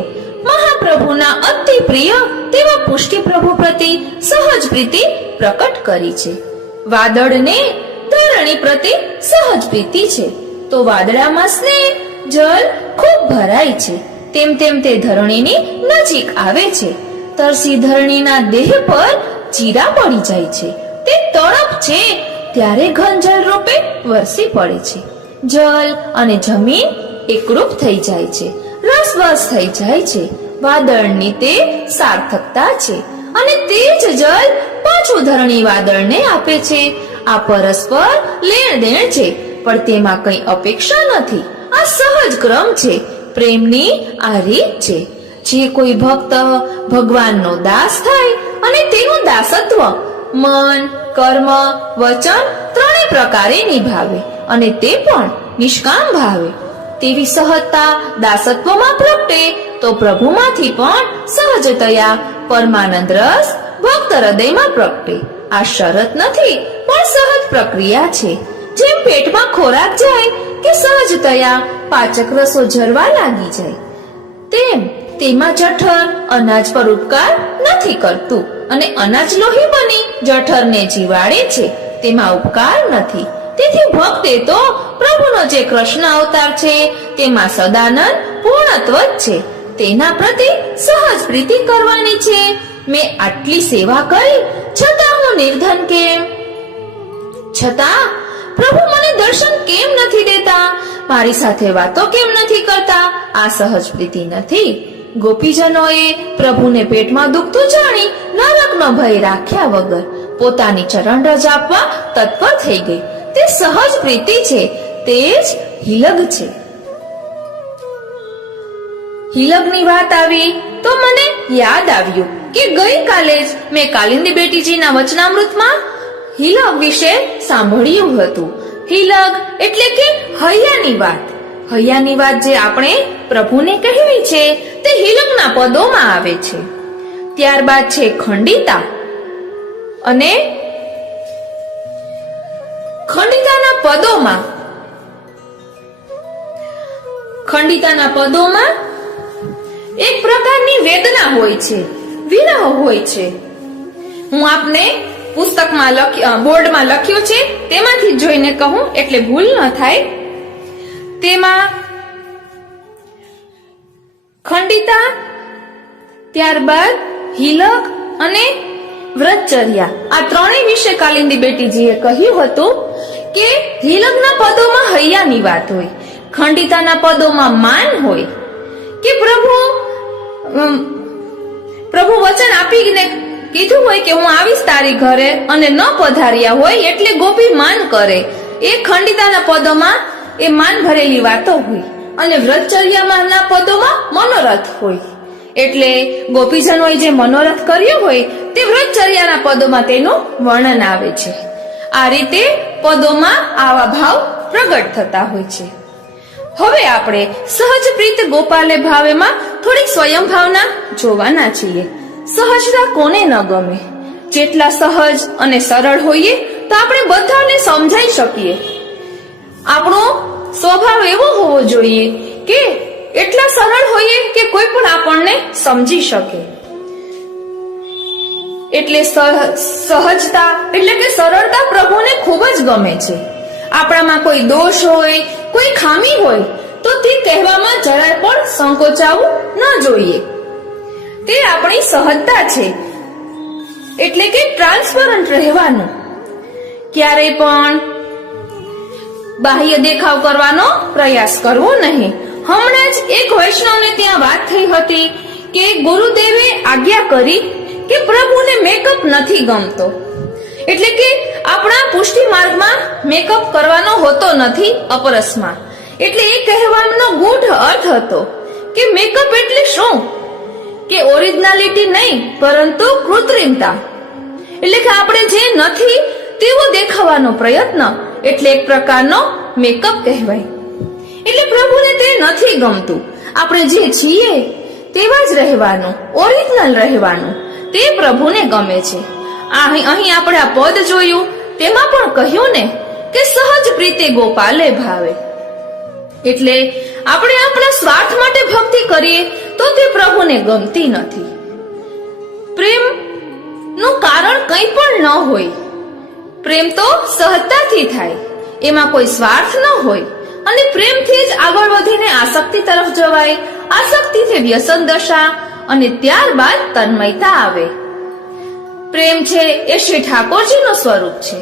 મહાપ્રભુના અતિ પ્રિય તેવા પુષ્ટિ પ્રભુ પ્રતિ સહજ પ્રીતિ પ્રકટ કરી છે. વાદળને ધરણી પ્રત્યે સહજ પ્રીતિ છે, તો વાદળામાં સ્નેહ જલ ખૂબ ભરાય છે. તેમ તેમ તે ધરણીની નજીક આવે છે. તરસી ધરણીના દેહ પર ચીરા પડી જાય છે. તે તડપ છે ત્યારે ઘન જળ રૂપે વરસી પડે છે. જલ અને જમીન એકરૂપ થઈ જાય છે, રસબસ થઈ જાય છે. વાદળની તે સાર્થકતા છે અને તે જ જલ પાછું ધરણી વાદળને આપે છે. આ પરસ્પર લેણ દેણ છે, પણ તેમાં કઈ અપેક્ષા નથી. આ સહજ ક્રમ છે. પ્રેમની આ રીત છે. જે કોઈ ભક્ત ભગવાનનો દાસ થાય અને તેનું દાસત્વ મન, કર્મ, વચન ત્રણેય પ્રકારે નિભાવે અને તે પણ નિષ્કામ ભાવે, તેવી સહજતા દાસત્વમાં પ્રગટે તો પ્રભુમાંથી પણ સહજતયા પરમાનંદ રસ ભક્ત હૃદયમાં પ્રગટે. આ શરત નથી, પણ સહજ પ્રક્રિયા છે. જેમ પેટમાં ખોરાક જાય કે સહજતયા પાચક રસો ઝરવા લાગી જાય, તેમ તેમાં જઠર અનાજ પર ઉપકાર નથી કરતું અને અનાજ લોહી બની જઠરને જીવાડે છે, તેમાં ઉપકાર નથી. તેથી ભક્તે તો પ્રભુનો જે કૃષ્ણ અવતાર છે તેમાં સદાનંદ પૂર્ણત્વ જ છે, તેના પ્રતિ સહજ પ્રીતિ કરવાની છે. મેં આટલી સેવા કરી છતાં હું નિર્ધન કેમ? છતાં પ્રભુ મને દર્શન કેમ નથી દેતા? મારી સાથે વાતો કેમ નથી કરતા? આ સહજ પ્રીતિ નથી. ગોપીજનોએ પ્રભુને પેટમાં દુખતું જાણી નરકનો ભય રાખ્યા વગર પોતાની ચરણ રજ આપવા તત્પર થઈ ગઈ. તે સહજ પ્રીતિ છે, તે જ હિલગ છે. હિલગની વાત આવી તો મને યાદ આવ્યું કે ગઈકાલે જ મેં કાલિંદી બેટીજીના વચનામૃતમાં હિલગ વિશે સાંભળ્યું હતું. હિલગ એટલે કે હૈયાની વાત. હૈયાની વાત જે આપણે પ્રભુને કહેવી છે તે હિલગના પદોમાં આવે છે. ત્યારબાદ છે ખંડિતા, અને ખંડિતાના પદોમાં એક પ્રકારની વેદના હોય છે, વિરહ હોય છે. હું આપને પુસ્તકમાં બોર્ડમાં લખ્યું છે તેમાંથી જોઈને કહું એટલે ભૂલ ન થાય. તેમાં ખંડિતા, ત્યારબાદ હિલક અને વ્રતચર્યા આ ત્રણેય વિશે કાલિંદી બેટીજીએ કહ્યું હતું કે હિલકના પદોમાં હૈયાની વાત હોય, ખંડિતાના પદોમાં માન હોય કે પ્રભુ વચન આપીને કીધું હોય કે હું આવીશ તારી ઘરે અને ન પધાર્યા હોય એટલે ગોપી માન કરે. એ ખંડિતાના પદોમાં એ માન ભરેલી વાતો હોય અને વ્રતચર્યાના પદોમાં મનોરથ હોય. એટલે ગોપીજનોએ જે મનોરથ કર્યો હોય તે વ્રતચર્યાના પદોમાં તેનું વર્ણન આવે છે. આ રીતે પદોમાં આવા ભાવ પ્રગટ થતા હોય છે. હવે આપણે સહજ પ્રીત ગોપાલે ભાવેમાં થોડીક સ્વયં ભાવના જોવાના છીએ. સહજતા કોને ન ગમે? જેટલા સહજ અને સરળ હોઈએ તો આપણે બધાને સમજાઈ શકીએ. આપણો સ્વભાવ એવો હોવો જોઈએ કે એટલા સરળ હોઈએ કે કોઈ પણ આપણને સમજી શકે. એટલે સહજતા એટલે કે સરળતા પ્રભુને ખૂબ જ ગમે છે. આપણામાં કોઈ દોષ હોય, કોઈ ખામી હોય તો તે કહેવામાં જરાય પણ સંકોચાવું ન જોઈએ. તે આપણી સહજતા છે. એટલે કે ટ્રાન્સપરન્ટ રહેવાનું, ક્યારેય પણ બાહ્ય દેખાવ કરવાનો પ્રયાસ કરવો નહીં. હમણાં જ એક વૈષ્ણવને ત્યાં વાત થઈ હતી કે ગુરુદેવે આજ્ઞા કરી કે પ્રભુને મેકઅપ નથી ગમતો, એટલે કે આપણા પુષ્ટિ માર્ગમાં મેકઅપ કરવાનો હોતો નથી અપરસમાં. એટલે એ કહેવાનો ગૂઢ અર્થ હતો કે મેકઅપ એટલે શું? કે ઓરિજિનાલિટી નહીં પરંતુ કૃત્રિમતા. એટલે કે આપણે જે નથી તેવો દેખાવાનો પ્રયત્ન, એટલે એક પ્રકારનો મેકઅપ કહેવાય. એટલે પ્રભુને તે નથી ગમતું. આપણે જે છીએ તેવા જ રહેવાનું, ઓરિજિનલ રહેવાનું, તે પ્રભુને ગમે છે. અહીં આપણે આ પદ જોયું તેમાં પણ કહ્યું ને કે સહજ પ્રીતે ગોપાલે ભાવે. એટલે આપણે આપણા સ્વાર્થ માટે ભક્તિ કરીએ તો તે પ્રભુને ગમતી નથી. પ્રેમ નું કારણ કંઈ પણ ન હોય. પ્રેમ તો સહજતાથી થાય, એમાં કોઈ સ્વાર્થ ન હોય અને પ્રેમથી જ આગળ વધીને આસક્તિ તરફ જવાય, આસક્તિથી વ્યસન દશા અને ત્યારબાદ તન્મયતા આવે. પ્રેમ છે એ શ્રી ઠાકોરજીનું સ્વરૂપ છે.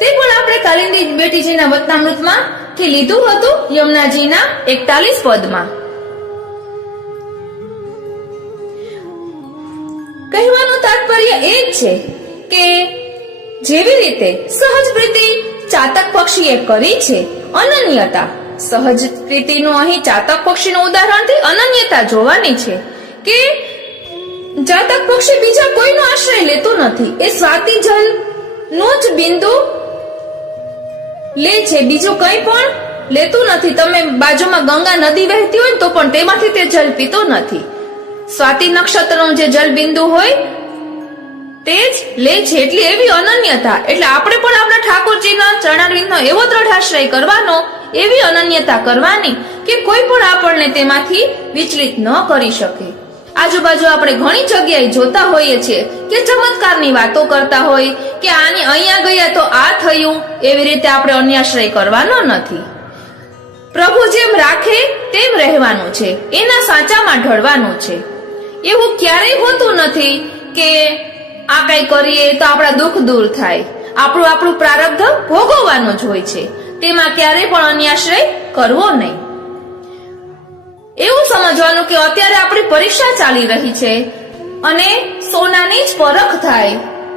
તે પણ આપણે કાલિંદી બેટીજીના વતનામૃતમાં થી લીધું હતું, યમુનાજીના 41 પદમાં. કહેવાનું તાત્પર્ય એ જ છે કે જેવી રીતે સહજ પ્રીતિ ચાતક પક્ષીએ કરી છે, અનન્યતા, સહજ પ્રીતિનું અહીં ચાતક પક્ષીનું ઉદાહરણથી અનન્યતા જોવાની છે કે ચાતક પક્ષી બીજા કોઈનો આશ્રય લેતું નથી. એ સ્વાતિ જલ નું જ બિંદુ લે છે, બીજું કંઈ પણ લેતું નથી. તમે બાજુમાં ગંગા નદી વહેતી હોય તો પણ તેમાંથી તે જલ પીતો નથી. સ્વાતિ નક્ષત્રનું જે જલ બિંદુ હોય તે જ લે છે. એટલે એવી અનન્યતા. એટલે આપણે પણ આપણા ઠાકોરજીના ચરણારવિંદનો એવો દ્રઢાશ્રય કરવાનો, એવી અનન્યતા કરવાની કે કોઈ પણ આપણને તેમાંથી વિચલિત ન કરી શકે. આજુબાજુ આપણે ઘણી જગ્યાએ જોતા હોઈએ છીએ કે ચમત્કારની વાતો કરતા હોય કે આની અહીંયા ગયા તો આ થયું, એવી રીતે આપણે અન્યાશ્રય કરવાનો નથી. પ્રભુ જેમ રાખે તેમ રહેવાનું છે, એના સાચામાં ઢળવાનું છે. એવું ક્યારેય હોતું નથી કે આ કઈ કરીએ તો આપણા દુઃખ દૂર થાય. આપણું પ્રારબ્ધ ભોગવવાનું જ હોય છે, તેમાં ક્યારેય પણ અન્યાશ્રય કરવો નહીં. એવું સમજવાનું કે અત્યારે આપણી પરીક્ષા ચાલી રહી છે અને સોનાની જ પરખ થાય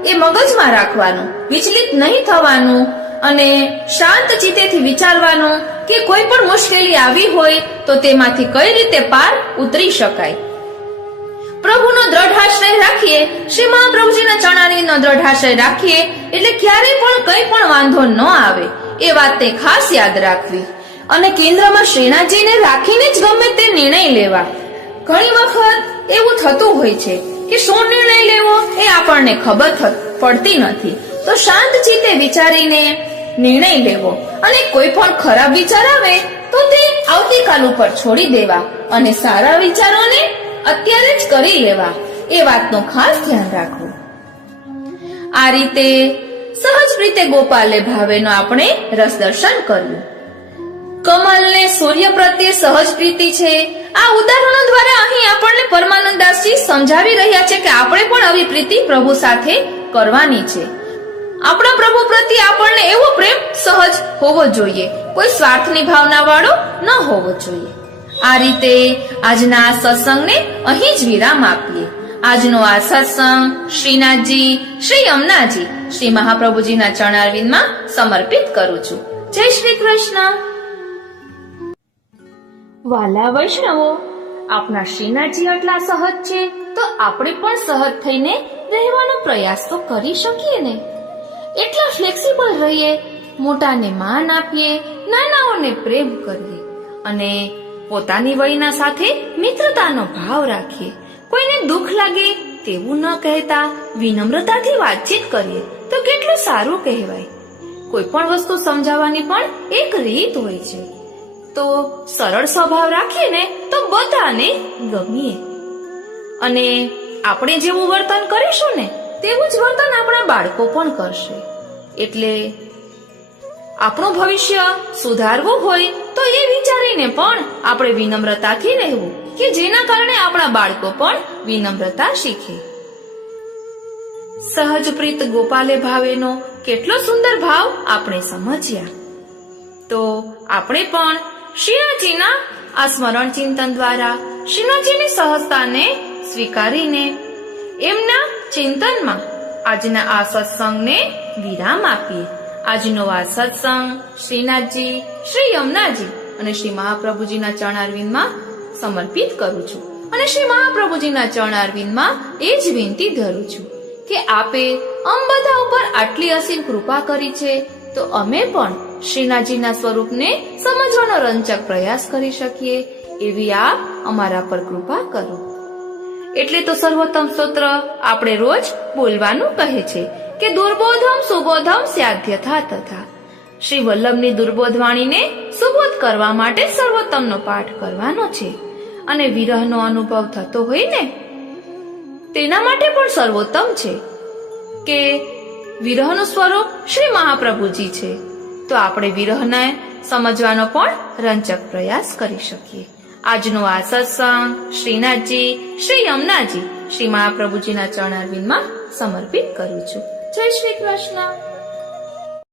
એ મગજમાં રાખવાનું, વિચલિત નહીં થવાનું અને શાંત ચિત્તેથી વિચારવાનું કે કોઈ પણ મુશ્કેલી આવી હોય તો તેમાંથી કઈ રીતે પાર ઉતરી શકાય. પ્રભુનો દ્રઢાશ્રય રાખીએ, શ્રી મહાપ્રભુજીના ચરણારવિંદનો દ્રઢાશ્રય રાખીએ એટલે ક્યારેય પણ કંઈ પણ વાંધો ન આવે. એ વાતને ખાસ યાદ રાખવી અને કેન્દ્રમાં શ્રીનાથજીને રાખીને જ ગમે તે નિર્ણય લેવા. ઘણી વખત એવું થતું હોય છે કે શું નિર્ણય લેવો એ આપણને ખબર પડતી નથી. તો શાંત ચિત્તે વિચારીને નિર્ણય લેવો અને કોઈ પણ ખરાબ વિચાર આવે તો તે આવતીકાલ ઉપર છોડી દેવા અને સારા વિચારોને અત્યારે જ કરી લેવા. એ વાતનું ખાસ ધ્યાન રાખવું. આ રીતે સહજ રીતે ગોપાલે ભાવેનો આપણે રસ દર્શન કર્યું. કમલને સૂર્ય પ્રત્યે સહજ પ્રીતિ છે. આ ઉદાહરણો દ્વારા અહીં આપણને પરમાનંદાસજી સમજાવી રહ્યા છે કે આપણે પણ આવી પ્રીતિ પ્રભુ સાથે કરવાની છે. આપણા પ્રભુ પ્રત્યે આપણને એવો પ્રેમ સહજ હોવો જોઈએ, કોઈ સ્વાર્થની ભાવના વાળો ન હોવો જોઈએ. આ રીતે આજના આ સત્સંગને અહીં જ વિરામ આપીએ. આજનો આ સત્સંગ શ્રીનાથજી, શ્રી યમુનાજી, શ્રી મહાપ્રભુજીના ચરણારવિંદમાં સમર્પિત કરું છું. જય શ્રી કૃષ્ણ. વાલા વૈષ્ણવો, આપણા શ્રીનાથજી આટલા સહજ છે તો આપણે પણ સહજ થઈને રહેવાનો પ્રયાસ તો કરી શકીએ ને. એટલા ફ્લેક્સિબલ રહીએ, મોટાને માન આપીએ, નાનાઓને પ્રેમ કરીએ અને પોતાની વયના સાથે મિત્રતાનો ભાવ રાખીએ. કોઈને દુઃખ લાગે તેવું ન કહેતા વિનમ્રતાથી વાતચીત કરીએ તો કેટલું સારું કહેવાય. કોઈ પણ વસ્તુ સમજાવવાની પણ એક રીત હોય છે. તો સરળ સ્વભાવ રાખીએ ને તો બધાને ગમીએ અને આપણે જેવું વર્તન કરીશું ને તેવું જ વર્તન આપણા બાળકો પણ કરશે. એટલે આપણું ભવિષ્ય સુધારવું હોય તો એ વિચારીને પણ આપણે વિનમ્રતાથી રહેવું કે જેના કારણે આપણા બાળકો પણ વિનમ્રતા શીખે. સહજ પ્રીત ગોપાલે ભાવેનો કેટલો સુંદર ભાવ આપણે સમજ્યા. તો આપણે પણ શ્રીનાથજીના આ સ્મરણ ચિંતન દ્વારા શ્રીનાથજીની સહજતાને સ્વીકારીને એમના ચિંતનમાં આજના આ સત્સંગને વિરામ આપીએ. આજનો આ સત્સંગ શ્રીનાથજી, શ્રી યમુનાજી અને શ્રી મહાપ્રભુજીના ચરણારવિંદમાં સમર્પિત કરું છું અને શ્રી મહાપ્રભુજીના ચરણારવિંદમાં એ જ વિનંતી ધરું છું કે આપે અમ બધા ઉપર આટલી અસીમ કૃપા કરી છે તો અમે પણ શ્રીનાથજીના સ્વરૂપને સમજવાનો રંચક પ્રયાસ કરી શકીએ એવી આપ અમારા પર કૃપા કરો. એટલે તો સર્વોત્તમ સ્તોત્ર આપણે રોજ બોલવાનું કહે છે કે દુર્બોધમ સુબોધમ સ્યાધ્યથા તથા. શ્રી વલ્લભની દુર્બોધ વાણીને સુબોધ કરવા માટે સર્વોત્તમનો પાઠ કરવાનો છે અને વિરહનો અનુભવ થતો હોય ને તેના માટે પણ સર્વોત્તમ છે કે વિરહનું સ્વરૂપ શ્રી મહાપ્રભુજી છે. તો આપણે વિરહને સમજવાનો પણ રંજક પ્રયાસ કરી શકીએ. આજનો આ સત્સંગ શ્રીનાથજી, શ્રી યમુનાજી, શ્રી મહાપ્રભુજીના ચરણારવિંદમાં સમર્પિત કરું છું. જય શ્રી કૃષ્ણ.